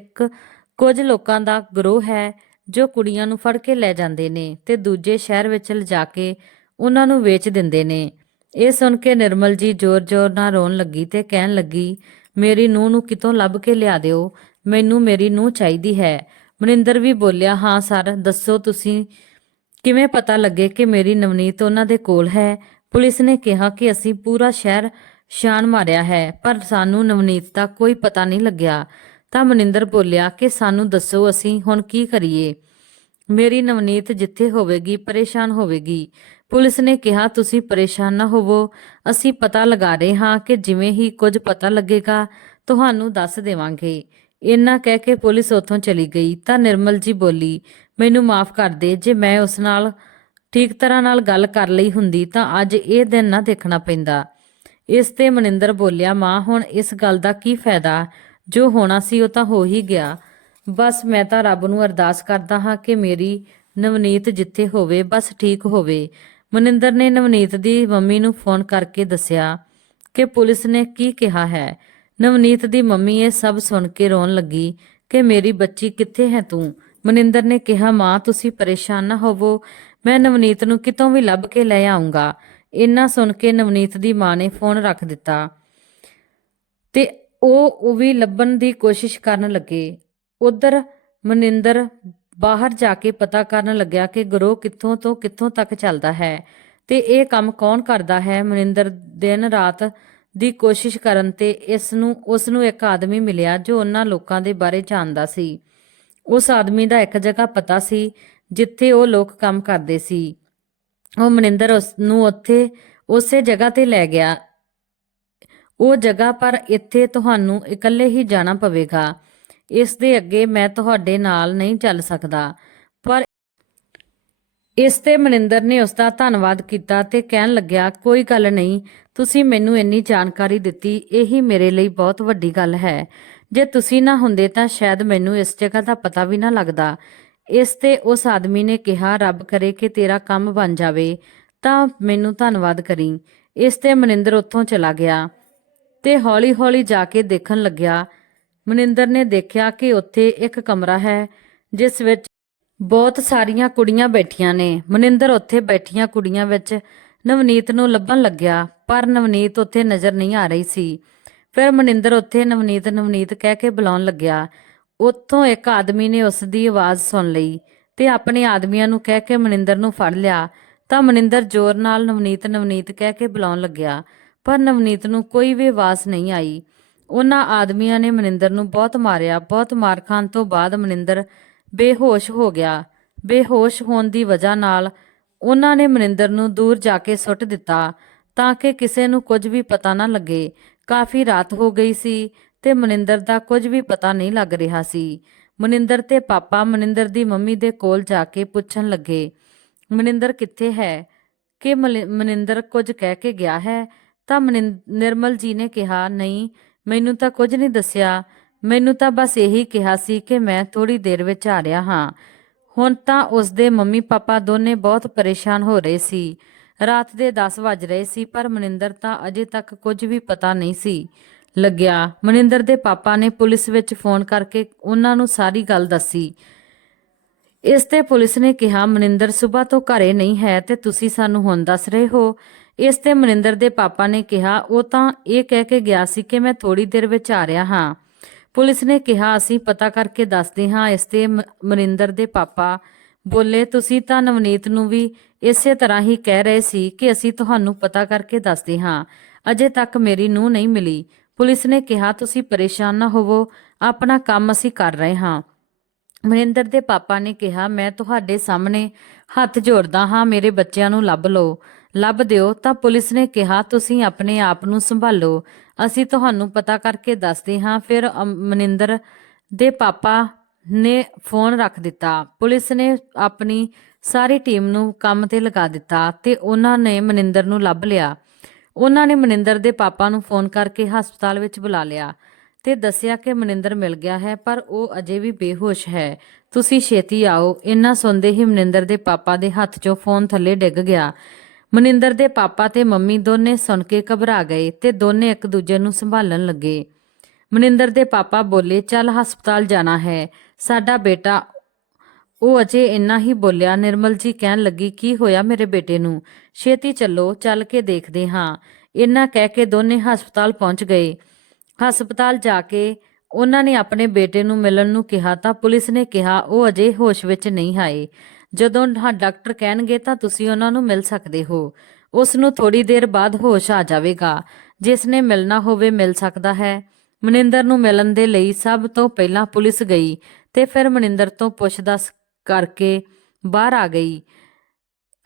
ਕੁਝ ਲੋਕਾਂ ਦਾ ਗਰੋਹ ਹੈ ਜੋ ਕੁੜੀਆਂ ਨੂੰ ਫੜ ਕੇ ਲੈ ਜਾਂਦੇ ਨੇ ਤੇ ਦੂਜੇ ਸ਼ਹਿਰ ਵਿੱਚ ਲਿਜਾ ਕੇ ਉਹਨਾਂ ਨੂੰ ਵੇਚ ਦਿੰਦੇ ਨੇ। ਇਹ ਸੁਣ ਕੇ ਨਿਰਮਲ ਜੀ ਜ਼ੋਰ-ਜ਼ੋਰ ਨਾਲ ਰੋਣ ਲੱਗੀ ਤੇ ਕਹਿਣ ਲੱਗੀ, ਮੇਰੀ ਨੂੰਹ ਨੂੰ ਕਿਤੋਂ ਲੱਭ ਕੇ ਲਿਆ ਦਿਓ, ਮੈਨੂੰ ਮੇਰੀ ਨੂੰਹ ਚਾਹੀਦੀ ਹੈ। ਮਨਿੰਦਰ ਵੀ ਬੋਲਿਆ, ਹਾਂ ਸਰ, ਦੱਸੋ ਤੁਸੀਂ ਕਿਵੇਂ ਪਤਾ ਲੱਗੇ ਕਿ ਮੇਰੀ ਨਵਨੀਤ ਉਹਨਾਂ ਦੇ ਕੋਲ ਹੈ? ਪੁਲਿਸ ਨੇ ਕਿਹਾ ਕਿ ਅਸੀਂ ਪੂਰਾ ਸ਼ਹਿਰ ਛਾਣ ਮਾਰਿਆ ਹੈ, ਪਰ ਸਾਨੂੰ ਨਵਨੀਤ ਦਾ ਕੋਈ ਪਤਾ ਨਹੀਂ ਲੱਗਿਆ। ਤਾਂ ਮਨਿੰਦਰ ਬੋਲਿਆ ਕਿ ਸਾਨੂੰ ਦੱਸੋ, ਅਸੀਂ ਹੁਣ ਕੀ ਕਰੀਏ? ਮੇਰੀ ਨਵਨੀਤ ਜਿੱਥੇ ਹੋਵੇਗੀ ਪਰੇਸ਼ਾਨ ਹੋਵੇਗੀ। ਪੁਲਿਸ ਨੇ ਕਿਹਾ, ਤੁਸੀਂ ਪਰੇਸ਼ਾਨ ਨਾ ਹੋਵੋ, ਅਸੀਂ ਪਤਾ ਲਗਾ ਰਹੇ ਹਾਂ ਕਿ ਜਿਵੇਂ ਹੀ ਕੁਝ ਪਤਾ ਲੱਗੇਗਾ ਤੁਹਾਨੂੰ ਦੱਸ ਦੇਵਾਂਗੇ। ਇੰਨਾ ਕਹਿ ਕੇ ਪੁਲਿਸ ਉੱਥੋਂ ਚਲੀ ਗਈ। ਤਾਂ ਨਿਰਮਲ ਜੀ ਬੋਲੀ, ਮੈਨੂੰ ਮਾਫ ਕਰ ਦੇ, ਜੇ ਮੈਂ ਉਸ ਨਾਲ ਠੀਕ ਤਰ੍ਹਾਂ ਨਾਲ ਗੱਲ ਕਰ ਲਈ ਹੁੰਦੀ ਤਾਂ ਅੱਜ ਇਹ ਦਿਨ ਨਾ ਦੇਖਣਾ ਪੈਂਦਾ। ਇਸ ਤੇ ਮਨਿੰਦਰ ਬੋਲਿਆ, ਮਾਂ ਹੁਣ ਇਸ ਗੱਲ ਦਾ ਕੀ ਫਾਇਦਾ? ਜੋ ਹੋਣਾ ਸੀ ਉਹ ਤਾਂ ਹੋ ਹੀ ਗਿਆ। ਬਸ ਮੈਂ ਤਾਂ ਰੱਬ ਨੂੰ ਅਰਦਾਸ ਕਰਦਾ ਹਾਂ ਕਿ ਮੇਰੀ ਨਵਨੀਤ ਜਿੱਥੇ ਹੋਵੇ ਬਸ ਠੀਕ ਹੋਵੇ। ਮਨਿੰਦਰ ਨੇ ਨਵਨੀਤ ਦੀ ਮੰਮੀ ਨੂੰ ਫੋਨ ਕਰਕੇ ਦੱਸਿਆ ਕਿ ਪੁਲਿਸ ਨੇ ਕੀ ਕਿਹਾ ਹੈ। ਨਵਨੀਤ ਦੀ ਮੰਮੀ ਇਹ ਸਭ ਸੁਣ ਕੇ ਰੋਣ ਲੱਗੀ ਕਿ ਮੇਰੀ ਬੱਚੀ ਕਿੱਥੇ ਹੈ ਤੂੰ? ਮਨਿੰਦਰ ਨੇ ਕਿਹਾ, ਮਾਂ ਤੁਸੀਂ ਪਰੇਸ਼ਾਨ ਨਾ ਹੋਵੋ, ਮੈਂ ਨਵਨੀਤ ਨੂੰ ਕਿਤੋਂ ਵੀ ਲੱਭ ਕੇ ਲੈ ਆਉਂਗਾ। ਇੰਨਾ ਸੁਣ ਕੇ ਨਵਨੀਤ ਦੀ ਮਾਂ ਨੇ ਫੋਨ ਰੱਖ ਦਿੱਤਾ ਤੇ ਉਹ ਵੀ ਲੱਭਣ ਦੀ ਕੋਸ਼ਿਸ਼ ਕਰਨ ਲੱਗੇ। ਉਧਰ ਮਨਿੰਦਰ ਬਾਹਰ ਜਾ ਕੇ ਪਤਾ ਕਰਨ ਲੱਗਿਆ ਕਿ ਗਰੋਹ ਕਿੱਥੋਂ ਤੋਂ ਕਿੱਥੋਂ ਤੱਕ ਚੱਲਦਾ ਹੈ ਤੇ ਇਹ ਕੰਮ ਕੌਣ ਕਰਦਾ ਹੈ। ਮਨਿੰਦਰ ਦਿਨ ਰਾਤ ਦੀ ਕੋਸ਼ਿਸ਼ ਕਰਨ ਤੇ ਉਸ ਨੂੰ ਇੱਕ ਆਦਮੀ ਮਿਲਿਆ ਜੋ ਉਹਨਾਂ ਲੋਕਾਂ ਦੇ ਬਾਰੇ ਜਾਣਦਾ ਸੀ। ਉਸ ਆਦਮੀ ਦਾ ਇੱਕ ਜਗ੍ਹਾ ਪਤਾ ਸੀ ਜਿੱਥੇ ਉਹ ਲੋਕ ਕੰਮ ਕਰਦੇ ਸੀ। ਉਹ ਮਨਿੰਦਰ ਉਸ ਨੂੰ ਉਸੇ ਜਗ੍ਹਾ ਤੇ ਲੈ ਗਿਆ। ਉਹ ਜਗ੍ਹਾ, ਪਰ ਇੱਥੇ ਤੁਹਾਨੂੰ ਇਕੱਲੇ ਹੀ ਜਾਣਾ ਪਵੇਗਾ। ਇਸ ਦੇ ਅੱਗੇ ਮੈਂ ਤੁਹਾਡੇ ਨਾਲ ਨਹੀਂ ਚੱਲ ਸਕਦਾ। ਪਰ ਇਸ ਤੇ ਮਨਿੰਦਰ ਨੇ ਉਸ ਦਾ ਧੰਨਵਾਦ ਕੀਤਾ ਤੇ ਕਹਿਣ ਲੱਗਿਆ, ਕੋਈ ਗੱਲ ਨਹੀਂ, ਤੁਸੀਂ ਮੈਨੂੰ ਇੰਨੀ ਜਾਣਕਾਰੀ ਦਿੱਤੀ, ਇਹੀ ਮੇਰੇ ਲਈ ਬਹੁਤ ਵੱਡੀ ਗੱਲ ਹੈ। ਜੇ ਤੁਸੀਂ ਨਾ ਹੁੰਦੇ ਤਾਂ ਸ਼ਾਇਦ ਮੈਨੂੰ ਇਸ ਜਗ੍ਹਾ ਦਾ ਪਤਾ ਵੀ ਨਾ ਲੱਗਦਾ। ਇਸ ਤੇ ਉਸ ਆਦਮੀ ਨੇ ਕਿਹਾ, ਰੱਬ ਕਰੇ ਕਿ ਤੇਰਾ ਕੰਮ ਬਣ ਜਾਵੇ ਤਾਂ ਮੈਨੂੰ ਧੰਨਵਾਦ ਕਰੀ। ਇਸ ਤੇ ਮਨਿੰਦਰ ਉੱਥੋਂ ਚਲਾ ਗਿਆ ਤੇ ਹੌਲੀ-ਹੌਲੀ ਜਾ ਕੇ ਦੇਖਣ ਲੱਗਿਆ। ਮਨਿੰਦਰ ਨੇ ਦੇਖਿਆ ਕਿ ਉੱਥੇ ਇੱਕ ਕਮਰਾ ਹੈ ਜਿਸ ਵਿੱਚ ਬਹੁਤ ਸਾਰੀਆਂ ਕੁੜੀਆਂ ਬੈਠੀਆਂ ਨੇ। ਮਨਿੰਦਰ ਉੱਥੇ ਬੈਠੀਆਂ ਕੁੜੀਆਂ ਵਿੱਚ ਨਵਨੀਤ ਨੂੰ ਲੱਭਣ ਲੱਗਿਆ, ਪਰ ਨਵਨੀਤ ਉੱਥੇ ਨਜ਼ਰ ਨਹੀਂ ਆ ਰਹੀ ਸੀ। ਫਿਰ ਮਨਿੰਦਰ ਉੱਥੇ ਨਵਨੀਤ ਨਵਨੀਤ ਕਹਿ ਕੇ ਬੁਲਾਉਣ ਲੱਗਿਆ। ਉੱਥੋਂ ਇੱਕ ਆਦਮੀ ਨੇ ਉਸ ਦੀ ਆਵਾਜ਼ ਸੁਣ ਲਈ ਤੇ ਆਪਣੇ ਆਦਮੀਆਂ ਨੂੰ ਕਹਿ ਕੇ ਮਨਿੰਦਰ ਨੂੰ ਫੜ ਲਿਆ। ਤਾਂ ਮਨਿੰਦਰ ਜ਼ੋਰ ਨਾਲ ਨਵਨੀਤ ਨਵਨੀਤ ਕਹਿ ਕੇ ਬੁਲਾਉਣ ਲੱਗਿਆ, ਪਰ ਨਵਨੀਤ ਨੂੰ ਕੋਈ ਵੀ ਆਵਾਜ਼ ਨਹੀਂ ਆਈ। ਉਹਨਾਂ ਆਦਮੀਆਂ ਨੇ ਮਨਿੰਦਰ ਨੂੰ ਬਹੁਤ ਮਾਰਿਆ। ਬਹੁਤ ਮਾਰ ਖਾਣ ਤੋਂ ਬਾਅਦ ਮਨਿੰਦਰ ਬੇਹੋਸ਼ ਹੋ ਗਿਆ। ਬੇਹੋਸ਼ ਹੋਣ ਦੀ ਵਜ੍ਹਾ ਨਾਲ ਉਹਨਾਂ ਨੇ ਮਨਿੰਦਰ ਨੂੰ ਦੂਰ ਜਾ ਕੇ ਸੁੱਟ ਦਿੱਤਾ ਤਾਂ ਕਿ ਕਿਸੇ ਨੂੰ ਕੁਝ ਵੀ ਪਤਾ ਨਾ ਲੱਗੇ। ਕਾਫੀ ਰਾਤ ਹੋ ਗਈ ਸੀ ਤੇ ਮਨਿੰਦਰ ਦਾ ਕੁਝ ਵੀ ਪਤਾ ਨਹੀਂ ਲੱਗ ਰਿਹਾ ਸੀ। ਮਨਿੰਦਰ ਤੇ ਪਾਪਾ ਮਨਿੰਦਰ ਦੀ ਮੰਮੀ ਦੇ ਕੋਲ ਜਾ ਕੇ ਪੁੱਛਣ ਲੱਗੇ, ਮਨਿੰਦਰ ਕਿੱਥੇ ਹੈ? ਕਿ ਮਨਿੰਦਰ ਕੁਝ ਕਹਿ ਕੇ ਗਿਆ ਹੈ? ਤਾਂ ਨਿਰਮਲ ਜੀ ਨੇ ਕਿਹਾ, ਨਹੀਂ, ਮੈਨੂੰ ਤਾਂ ਕੁਝ ਨਹੀਂ ਦੱਸਿਆ, ਮੈਨੂੰ ਤਾਂ ਬਸ ਇਹੀ ਕਿਹਾ ਸੀ ਕਿ ਮੈਂ ਥੋੜੀ ਦੇਰ ਵਿੱਚ ਆ ਰਿਹਾ ਹਾਂ। ਹੁਣ ਤਾਂ ਉਸਦੇ ਮੰਮੀ ਪਾਪਾ ਦੋਨੇ ਬਹੁਤ ਪਰੇਸ਼ਾਨ ਹੋ ਰਹੇ ਸੀ। ਰਾਤ ਦੇ 10 ਵੱਜ ਰਹੇ ਸੀ, ਪਰ ਮਨਿੰਦਰ ਤਾਂ ਅਜੇ ਤੱਕ ਕੁਝ ਵੀ ਪਤਾ ਨਹੀਂ ਸੀ ਲੱਗਿਆ। ਮਨਿੰਦਰ ਦੇ ਪਾਪਾ ਨੇ ਪੁਲਿਸ ਵਿੱਚ ਫੋਨ ਕਰਕੇ ਉਹਨਾਂ ਨੂੰ ਸਾਰੀ ਗੱਲ ਦੱਸੀ। ਇਸ ਤੇ ਪੁਲਿਸ ਨੇ ਕਿਹਾ, ਮਨਿੰਦਰ ਸਵੇਰ ਤੋਂ ਘਰੇ ਨਹੀਂ ਹੈ ਤੇ ਤੁਸੀਂ ਸਾਨੂੰ ਹੁਣ ਦੱਸ ਰਹੇ ਹੋ? ਇਸ ਤੇ ਮਨਿੰਦਰ ਦੇ ਪਾਪਾ ਨੇ ਕਿਹਾ, ਉਹ ਤਾਂ ਇਹ ਕਹਿ ਕੇ ਗਿਆ ਸੀ ਕਿ ਮੈਂ ਥੋੜੀ ਦੇਰ ਵਿੱਚ ਆ ਰਿਹਾ ਹਾਂ। ਪੁਲਿਸ ਨੇ ਕਿਹਾ, ਅਸੀਂ ਪਤਾ ਕਰਕੇ ਦੱਸਦੇ ਹਾਂ। ਇਸ ਤੇ ਮਨਿੰਦਰ ਦੇ ਪਾਪਾ ਬੋਲੇ, ਤੁਸੀਂ ਤਾਂ ਨਵਨੀਤ ਨੂੰ ਵੀ ਇਸੇ ਤਰ੍ਹਾਂ ਹੀ ਕਹਿ ਰਹੇ ਸੀ ਕਿ ਅਸੀਂ ਤੁਹਾਨੂੰ ਪਤਾ ਕਰਕੇ ਦੱਸਦੇ ਹਾਂ, ਅਜੇ ਤੱਕ ਮੇਰੀ ਨੂੰਹ ਨਹੀਂ ਮਿਲੀ। ਪੁਲਿਸ ਨੇ ਕਿਹਾ, ਤੁਸੀਂ ਪਰੇਸ਼ਾਨ ਨਾ ਹੋਵੋ, ਆਪਣਾ ਕੰਮ ਅਸੀਂ ਕਰ ਰਹੇ ਹਾਂ। ਮਨਿੰਦਰ ਦੇ ਪਾਪਾ ਨੇ ਕਿਹਾ, ਮੈਂ ਤੁਹਾਡੇ ਸਾਹਮਣੇ ਹੱਥ ਜੋੜਦਾ ਹਾਂ, ਮੇਰੇ ਬੱਚਿਆਂ ਨੂੰ ਲੱਭ ਦਿਓ। ਤਾਂ ਪੁਲਿਸ ਨੇ ਕਿਹਾ, ਤੁਸੀਂ ਆਪਣੇ ਆਪ ਨੂੰ ਸੰਭਾਲੋ, ਅਸੀਂ ਤੁਹਾਨੂੰ ਪਤਾ ਕਰਕੇ ਦੱਸਦੇ ਹਾਂ। ਫਿਰ ਮਨਿੰਦਰ ਦੇ ਪਾਪਾ ਨੇ ਫੋਨ ਰੱਖ ਦਿੱਤਾ। ਪੁਲਿਸ ਨੇ ਆਪਣੀ ਸਾਰੀ ਟੀਮ ਨੂੰ ਕੰਮ ਤੇ ਲਗਾ ਦਿੱਤਾ ਤੇ ਉਹਨਾਂ ਨੇ ਮਨਿੰਦਰ ਨੂੰ ਲੱਭ ਲਿਆ। ਉਹਨਾਂ ਨੇ ਮਨਿੰਦਰ ਦੇ ਪਾਪਾ ਨੂੰ ਫੋਨ ਕਰਕੇ ਹਸਪਤਾਲ ਵਿੱਚ ਬੁਲਾ ਲਿਆ ਤੇ ਦੱਸਿਆ ਕਿ ਮਨਿੰਦਰ ਮਿਲ ਗਿਆ ਹੈ, ਪਰ ਉਹ ਅਜੇ ਵੀ ਬੇਹੋਸ਼ ਹੈ, ਤੁਸੀਂ ਛੇਤੀ ਆਓ। ਇੰਨਾ ਸੁਣਦੇ ਹੀ ਮਨਿੰਦਰ ਦੇ ਪਾਪਾ ਦੇ ਹੱਥ 'ਚੋਂ ਫੋਨ ਥੱਲੇ ਡਿੱਗ ਗਿਆ। ਮਨਿੰਦਰ ਦੇ ਪਾਪਾ ਤੇ ਮੰਮੀ ਦੋਨੇ ਸੁਣ ਕੇ ਘਬਰਾ ਗਏ ਤੇ ਦੋਨੇ ਇੱਕ ਦੂਜੇ ਨੂੰ ਸੰਭਾਲਣ ਲੱਗੇ। ਮਨਿੰਦਰ ਦੇ ਪਾਪਾ ਬੋਲੇ, ਚੱਲ ਹਸਪਤਾਲ ਜਾਣਾ ਹੈ, ਸਾਡਾ ਬੇਟਾ ਉਹ ਅਜੇ ਇੰਨਾ ਹੀ ਬੋਲਿਆ, ਨਿਰਮਲ ਜੀ ਕਹਿਣ ਲੱਗੀ, ਕੀ ਹੋਇਆ ਮੇਰੇ ਬੇਟੇ ਨੂੰ? ਛੇਤੀ ਚੱਲੋ, ਚੱਲ ਕੇ ਦੇਖਦੇ ਹਾਂ। ਇੰਨਾ ਕਹਿ ਕੇ ਦੋਨੇ ਹਸਪਤਾਲ ਪਹੁੰਚ ਗਏ। ਹਸਪਤਾਲ ਜਾ ਕੇ ਉਹਨਾਂ ਨੇ ਆਪਣੇ ਬੇਟੇ ਨੂੰ ਮਿਲਣ ਨੂੰ ਕਿਹਾ ਤਾਂ ਪੁਲਿਸ ਨੇ ਕਿਹਾ ਉਹ ਅਜੇ ਹੋਸ਼ ਵਿੱਚ ਨਹੀਂ ਆਏ। ਜਦੋਂ ਡਾਕਟਰ ਕਹਿਣਗੇ ਤਾਂ ਤੁਸੀਂ ਉਹਨਾਂ ਨੂੰ ਮਿਲ ਸਕਦੇ ਹੋ। ਉਸ ਨੂੰ ਥੋੜੀ ਦੇਰ ਬਾਅਦ ਹੋਸ਼ ਆ ਜਾਵੇਗਾ। ਜਿਸ ਨੇ ਮਿਲਣਾ ਹੋਵੇ ਮਿਲ ਸਕਦਾ ਹੈ। ਮਨਿੰਦਰ ਨੂੰ ਮਿਲਣ ਦੇ ਲਈ ਸਭ ਤੋਂ ਪਹਿਲਾਂ ਪੁਲਿਸ ਗਈ ਤੇ ਫਿਰ ਮਨਿੰਦਰ ਤੋਂ ਪੁੱਛ-ਦੱਸ ਕਰਕੇ ਬਾਹਰ ਆ ਗਈ।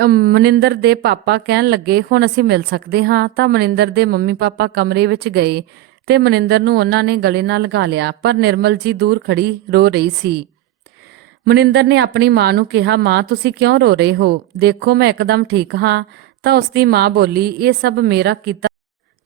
ਮਨਿੰਦਰ ਦੇ ਪਾਪਾ ਕਹਿਣ ਲੱਗੇ, ਹੁਣ ਅਸੀਂ ਮਿਲ ਸਕਦੇ ਹਾਂ। ਤਾਂ ਮਨਿੰਦਰ ਦੇ ਮੰਮੀ ਪਾਪਾ ਕਮਰੇ ਵਿੱਚ ਗਏ ਤੇ ਮਨਿੰਦਰ ਨੂੰ ਉਹਨਾਂ ਨੇ ਗਲੇ ਨਾਲ ਲਗਾ ਲਿਆ, ਪਰ ਨਿਰਮਲ ਜੀ ਦੂਰ ਖੜੀ ਰੋ ਰਹੀ ਸੀ। ਮਨਿੰਦਰ ਨੇ ਆਪਣੀ ਮਾਂ ਨੂੰ ਕਿਹਾ, ਮਾਂ ਤੁਸੀਂ ਕਿਉਂ ਰੋ ਰਹੇ ਹੋ? ਦੇਖੋ ਮੈਂ ਇੱਕਦਮ ਠੀਕ ਹਾਂ। ਤਾਂ ਉਸਦੀ ਮਾਂ ਬੋਲੀ, ਇਹ ਸਭ ਮੇਰਾ ਕੀਤਾ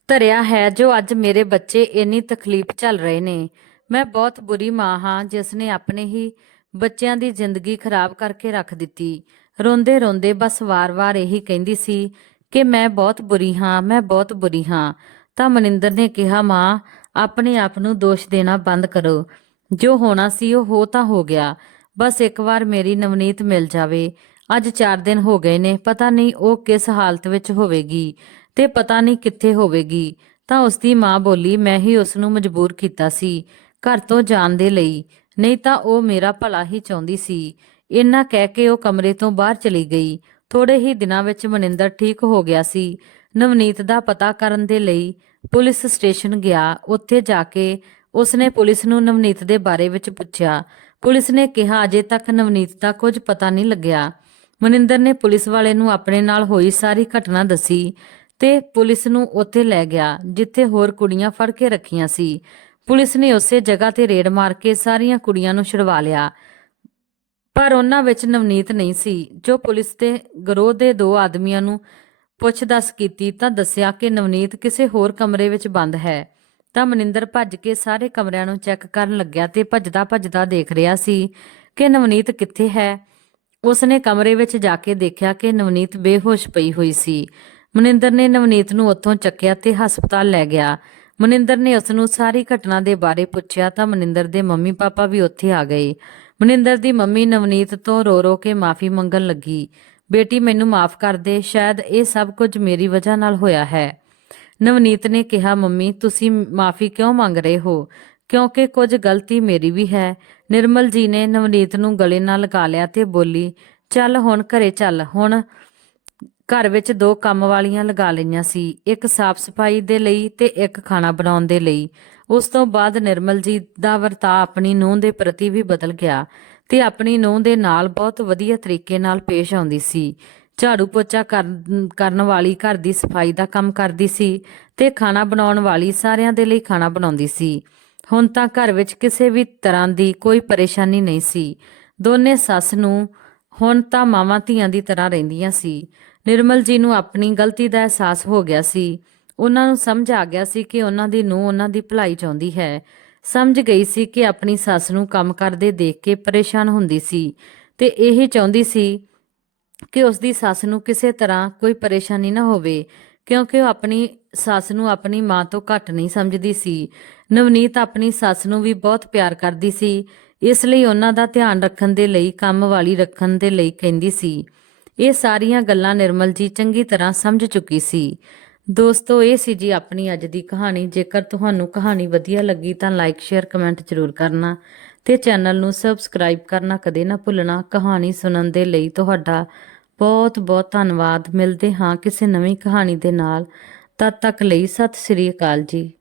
ਧਰਿਆ ਹੈ ਜੋ ਅੱਜ ਮੇਰੇ ਬੱਚੇ ਇੰਨੀ ਤਕਲੀਫ ਝੱਲ ਰਹੇ ਨੇ। ਮੈਂ ਬਹੁਤ ਬੁਰੀ ਮਾਂ ਹਾਂ ਜਿਸ ਨੇ ਆਪਣੇ ਹੀ ਬੱਚਿਆਂ ਦੀ ਜ਼ਿੰਦਗੀ ਖਰਾਬ ਕਰਕੇ ਰੱਖ ਦਿੱਤੀ। ਰੋਂਦੇ ਰੋਂਦੇ ਬਸ ਵਾਰ-ਵਾਰ ਇਹੀ ਕਹਿੰਦੀ ਸੀ ਕਿ ਮੈਂ ਬਹੁਤ ਬੁਰੀ ਹਾਂ, ਮੈਂ ਬਹੁਤ ਬੁਰੀ ਹਾਂ। ਤਾਂ ਮਨਿੰਦਰ ਨੇ ਕਿਹਾ, ਮਾਂ ਆਪਣੇ ਆਪ ਨੂੰ ਦੋਸ਼ ਦੇਣਾ ਬੰਦ ਕਰੋ। ਜੋ ਹੋਣਾ ਸੀ ਉਹ ਹੋ ਤਾਂ ਹੋ ਗਿਆ। ਬਸ ਇੱਕ ਵਾਰ ਮੇਰੀ ਨਵਨੀਤ ਮਿਲ ਜਾਵੇ। ਅੱਜ 4 ਦਿਨ ਹੋ ਗਏ ਨੇ, ਪਤਾ ਨਹੀਂ ਉਹ ਕਿਸ ਹਾਲਤ ਵਿੱਚ ਹੋਵੇਗੀ ਤੇ ਪਤਾ ਨਹੀਂ ਕਿੱਥੇ ਹੋਵੇਗੀ। ਤਾਂ ਉਸਦੀ ਮਾਂ ਬੋਲੀ, ਮੈਂ ਹੀ ਉਸ ਨੂੰ ਮਜਬੂਰ ਕੀਤਾ ਸੀ ਘਰ ਤੋਂ ਜਾਣ ਦੇ ਲਈ, ਨਹੀਂ ਤਾਂ ਉਹ ਮੇਰਾ ਭਲਾ ਹੀ ਚਾਹੁੰਦੀ ਸੀ। ਇੰਨਾ ਕਹਿ ਕੇ ਉਹ ਕਮਰੇ ਤੋਂ ਬਾਹਰ ਚਲੀ ਗਈ। ਥੋੜੇ ਹੀ ਦਿਨਾਂ ਵਿੱਚ ਮਨਿੰਦਰ ਠੀਕ ਹੋ ਗਿਆ ਸੀ। ਨਵਨੀਤ ਦਾ ਪਤਾ ਕਰਨ ਦੇ ਲਈ ਪੁਲਿਸ ਸਟੇਸ਼ਨ ਗਿਆ। ਉੱਥੇ ਜਾ ਕੇ ਉਸਨੇ ਪੁਲਿਸ ਨੂੰ ਨਵਨੀਤ ਦੇ ਬਾਰੇ ਵਿੱਚ ਪੁੱਛਿਆ। ਪੁਲਿਸ ਨੇ ਕਿਹਾ ਅਜੇ ਤੱਕ ਨਵਨੀਤ ਦਾ ਕੁਝ ਪਤਾ ਨਹੀਂ ਲੱਗਿਆ। ਮਨਿੰਦਰ ਨੇ ਪੁਲਿਸ ਵਾਲੇ ਨੂੰ ਆਪਣੇ ਨਾਲ ਹੋਈ ਸਾਰੀ ਘਟਨਾ ਦੱਸੀ ਤੇ ਪੁਲਿਸ ਨੂੰ ਉੱਥੇ ਲੈ ਗਿਆ ਜਿੱਥੇ ਹੋਰ ਕੁੜੀਆਂ ਫੜ ਕੇ ਰੱਖੀਆਂ ਸੀ। ਪੁਲਿਸ ਨੇ ਉਸੇ ਜਗ੍ਹਾ ਤੇ ਰੇਡ ਮਾਰ ਕੇ ਸਾਰੀਆਂ ਕੁੜੀਆਂ ਨੂੰ ਛੁਡਵਾ ਲਿਆ, ਪਰ ਉਹਨਾਂ ਵਿੱਚ ਨਵਨੀਤ ਨਹੀਂ ਸੀ। ਜੋ ਪੁਲਿਸ ਦੇ ਗਰੋਹ ਦੇ 2 ਆਦਮੀਆਂ ਨੂੰ ਪੁੱਛ-ਦੱਸ ਕੀਤੀ ਤਾਂ ਦੱਸਿਆ ਕਿ ਨਵਨੀਤ ਕਿਸੇ ਹੋਰ ਕਮਰੇ ਵਿੱਚ ਬੰਦ ਹੈ। ਤਾਂ ਮਨਿੰਦਰ ਭੱਜ ਕੇ ਸਾਰੇ ਕਮਰਿਆਂ ਨੂੰ ਚੈੱਕ ਕਰਨ ਲੱਗਿਆ ਤੇ ਭੱਜਦਾ ਦੇਖ ਰਿਹਾ ਸੀ ਕਿ ਨਵਨੀਤ ਕਿੱਥੇ ਹੈ। ਉਸਨੇ ਕਮਰੇ ਵਿੱਚ ਜਾ ਕੇ ਦੇਖਿਆ ਕਿ ਨਵਨੀਤ ਬੇਹੋਸ਼ ਪਈ ਹੋਈ ਸੀ। ਮਨਿੰਦਰ ਨੇ ਨਵਨੀਤ ਨੂੰ ਉੱਥੋਂ ਚੱਕਿਆ ਤੇ ਹਸਪਤਾਲ ਲੈ ਗਿਆ। ਮਨਿੰਦਰ ਨੇ ਉਸ ਨੂੰ ਸਾਰੀ ਘਟਨਾ ਦੇ ਬਾਰੇ ਪੁੱਛਿਆ ਤਾਂ ਮਨਿੰਦਰ ਦੇ ਮੰਮੀ ਪਾਪਾ ਵੀ ਉੱਥੇ ਆ ਗਏ। ਮਨਿੰਦਰ ਦੀ ਮੰਮੀ ਨਵਨੀਤ ਤੋਂ ਰੋ ਕੇ ਮਾਫੀ ਮੰਗਣ ਲੱਗੀ, ਬੇਟੀ ਮੈਨੂੰ ਮਾਫ ਕਰ ਦੇ, ਸ਼ਾਇਦ ਇਹ ਸਭ ਕੁਝ ਮੇਰੀ ਵਜ੍ਹਾ ਨਾਲ ਹੋਇਆ ਹੈ। ਨਵਨੀਤ ਨੇ ਕਿਹਾ, ਮੰਮੀ ਤੁਸੀਂ ਮਾਫੀ ਕਿਉਂ ਮੰਗ ਰਹੇ ਹੋ? ਕਿਉਂਕਿ ਕੁਝ ਗਲਤੀ ਮੇਰੀ ਵੀ ਹੈ। ਨਿਰਮਲ ਜੀ ਨੇ ਨਵਨੀਤ ਨੂੰ ਗਲੇ ਨਾਲ ਲਗਾ ਲਿਆ ਤੇ ਬੋਲੀ, ਚੱਲ ਹੁਣ ਘਰੇ ਚੱਲ। ਹੁਣ ਘਰ ਵਿੱਚ 2 ਕੰਮ ਵਾਲੀਆਂ ਲਗਾ ਲਈਆਂ ਸੀ, ਇੱਕ ਸਾਫ਼ ਸਫਾਈ ਦੇ ਲਈ ਤੇ ਇੱਕ ਖਾਣਾ ਬਣਾਉਣ ਦੇ ਲਈ। ਉਸ ਤੋਂ ਬਾਅਦ ਨਿਰਮਲ ਜੀ ਦਾ ਵਰਤਾਅ ਆਪਣੀ ਨੂੰਹ ਦੇ ਪ੍ਰਤੀ ਵੀ ਬਦਲ ਗਿਆ ਤੇ ਆਪਣੀ ਨੂੰਹ ਦੇ ਨਾਲ ਬਹੁਤ ਵਧੀਆ ਤਰੀਕੇ ਨਾਲ ਪੇਸ਼ ਆਉਂਦੀ ਸੀ। ਝਾੜੂ ਪੋਚਾ ਕਰਨ ਵਾਲੀ ਘਰ ਦੀ ਸਫਾਈ ਦਾ ਕੰਮ ਕਰਦੀ ਸੀ ਤੇ ਖਾਣਾ ਬਣਾਉਣ ਵਾਲੀ ਸਾਰਿਆਂ ਦੇ ਲਈ ਖਾਣਾ ਬਣਾਉਂਦੀ ਸੀ। ਹੁਣ ਤਾਂ ਘਰ ਵਿੱਚ ਕਿਸੇ ਵੀ ਤਰ੍ਹਾਂ ਦੀ ਕੋਈ ਪਰੇਸ਼ਾਨੀ ਨਹੀਂ ਸੀ। ਦੋਨੇ ਸੱਸ ਨੂੰ ਹੁਣ ਤਾਂ ਮਾਵਾਂ ਧੀਆਂ ਦੀ ਤਰ੍ਹਾਂ ਰਹਿੰਦੀਆਂ ਸੀ। ਨਿਰਮਲ ਜੀ ਨੂੰ ਆਪਣੀ ਗਲਤੀ ਦਾ ਅਹਿਸਾਸ ਹੋ ਗਿਆ ਸੀ। ਉਹਨਾਂ ਨੂੰ ਸਮਝ ਆ ਗਿਆ ਸੀ ਕਿ ਉਹਨਾਂ ਦੀ ਨੂੰਹ ਉਹਨਾਂ ਦੀ ਭਲਾਈ ਚਾਹੁੰਦੀ ਹੈ। ਸਮਝ ਗਈ ਸੀ ਕਿ ਆਪਣੀ ਸੱਸ ਨੂੰ ਕੰਮ ਕਰਦੇ ਦੇਖ ਕੇ ਪਰੇਸ਼ਾਨ ਹੁੰਦੀ ਸੀ ਤੇ ਇਹ ਚਾਹੁੰਦੀ ਸੀ ਕਿ ਉਸਦੀ ਸੱਸ ਨੂੰ ਕਿਸੇ ਤਰ੍ਹਾਂ ਕੋਈ ਪਰੇਸ਼ਾਨੀ ਨਾ ਹੋਵੇ, ਕਿਉਂਕਿ ਉਹ ਆਪਣੀ ਸੱਸ ਨੂੰ ਆਪਣੀ ਮਾਂ ਤੋਂ ਘੱਟ ਨਹੀਂ ਸਮਝਦੀ ਸੀ। ਨਵਨੀਤ ਆਪਣੀ ਸੱਸ ਨੂੰ ਵੀ ਬਹੁਤ ਪਿਆਰ ਕਰਦੀ ਸੀ, ਇਸ ਲਈ ਉਹਨਾਂ ਦਾ ਧਿਆਨ ਰੱਖਣ ਦੇ ਲਈ ਕੰਮ ਵਾਲੀ ਰੱਖਣ ਦੇ ਲਈ ਕਹਿੰਦੀ ਸੀ। ਇਹ ਸਾਰੀਆਂ ਗੱਲਾਂ ਨਿਰਮਲ ਜੀ ਚੰਗੀ ਤਰ੍ਹਾਂ ਸਮਝ ਚੁੱਕੀ ਸੀ। ਦੋਸਤੋ, ਇਹ ਸੀ ਜੀ ਆਪਣੀ ਅੱਜ ਦੀ ਕਹਾਣੀ। ਜੇਕਰ ਤੁਹਾਨੂੰ ਕਹਾਣੀ ਵਧੀਆ ਲੱਗੀ ਤਾਂ ਲਾਈਕ, ਸ਼ੇਅਰ, ਕਮੈਂਟ ਜ਼ਰੂਰ ਕਰਨਾ ਤੇ ਚੈਨਲ ਨੂੰ ਸਬਸਕ੍ਰਾਈਬ ਕਰਨਾ ਕਦੇ ਨਾ ਭੁੱਲਣਾ। ਕਹਾਣੀ ਸੁਣਨ ਦੇ ਲਈ ਤੁਹਾਡਾ ਬਹੁਤ ਬਹੁਤ ਧੰਨਵਾਦ। ਮਿਲਦੇ ਹਾਂ ਕਿਸੇ ਨਵੀਂ ਕਹਾਣੀ ਦੇ ਨਾਲ। ਤਦ ਤੱਕ ਲਈ ਸਤਿ ਸ੍ਰੀ ਅਕਾਲ ਜੀ।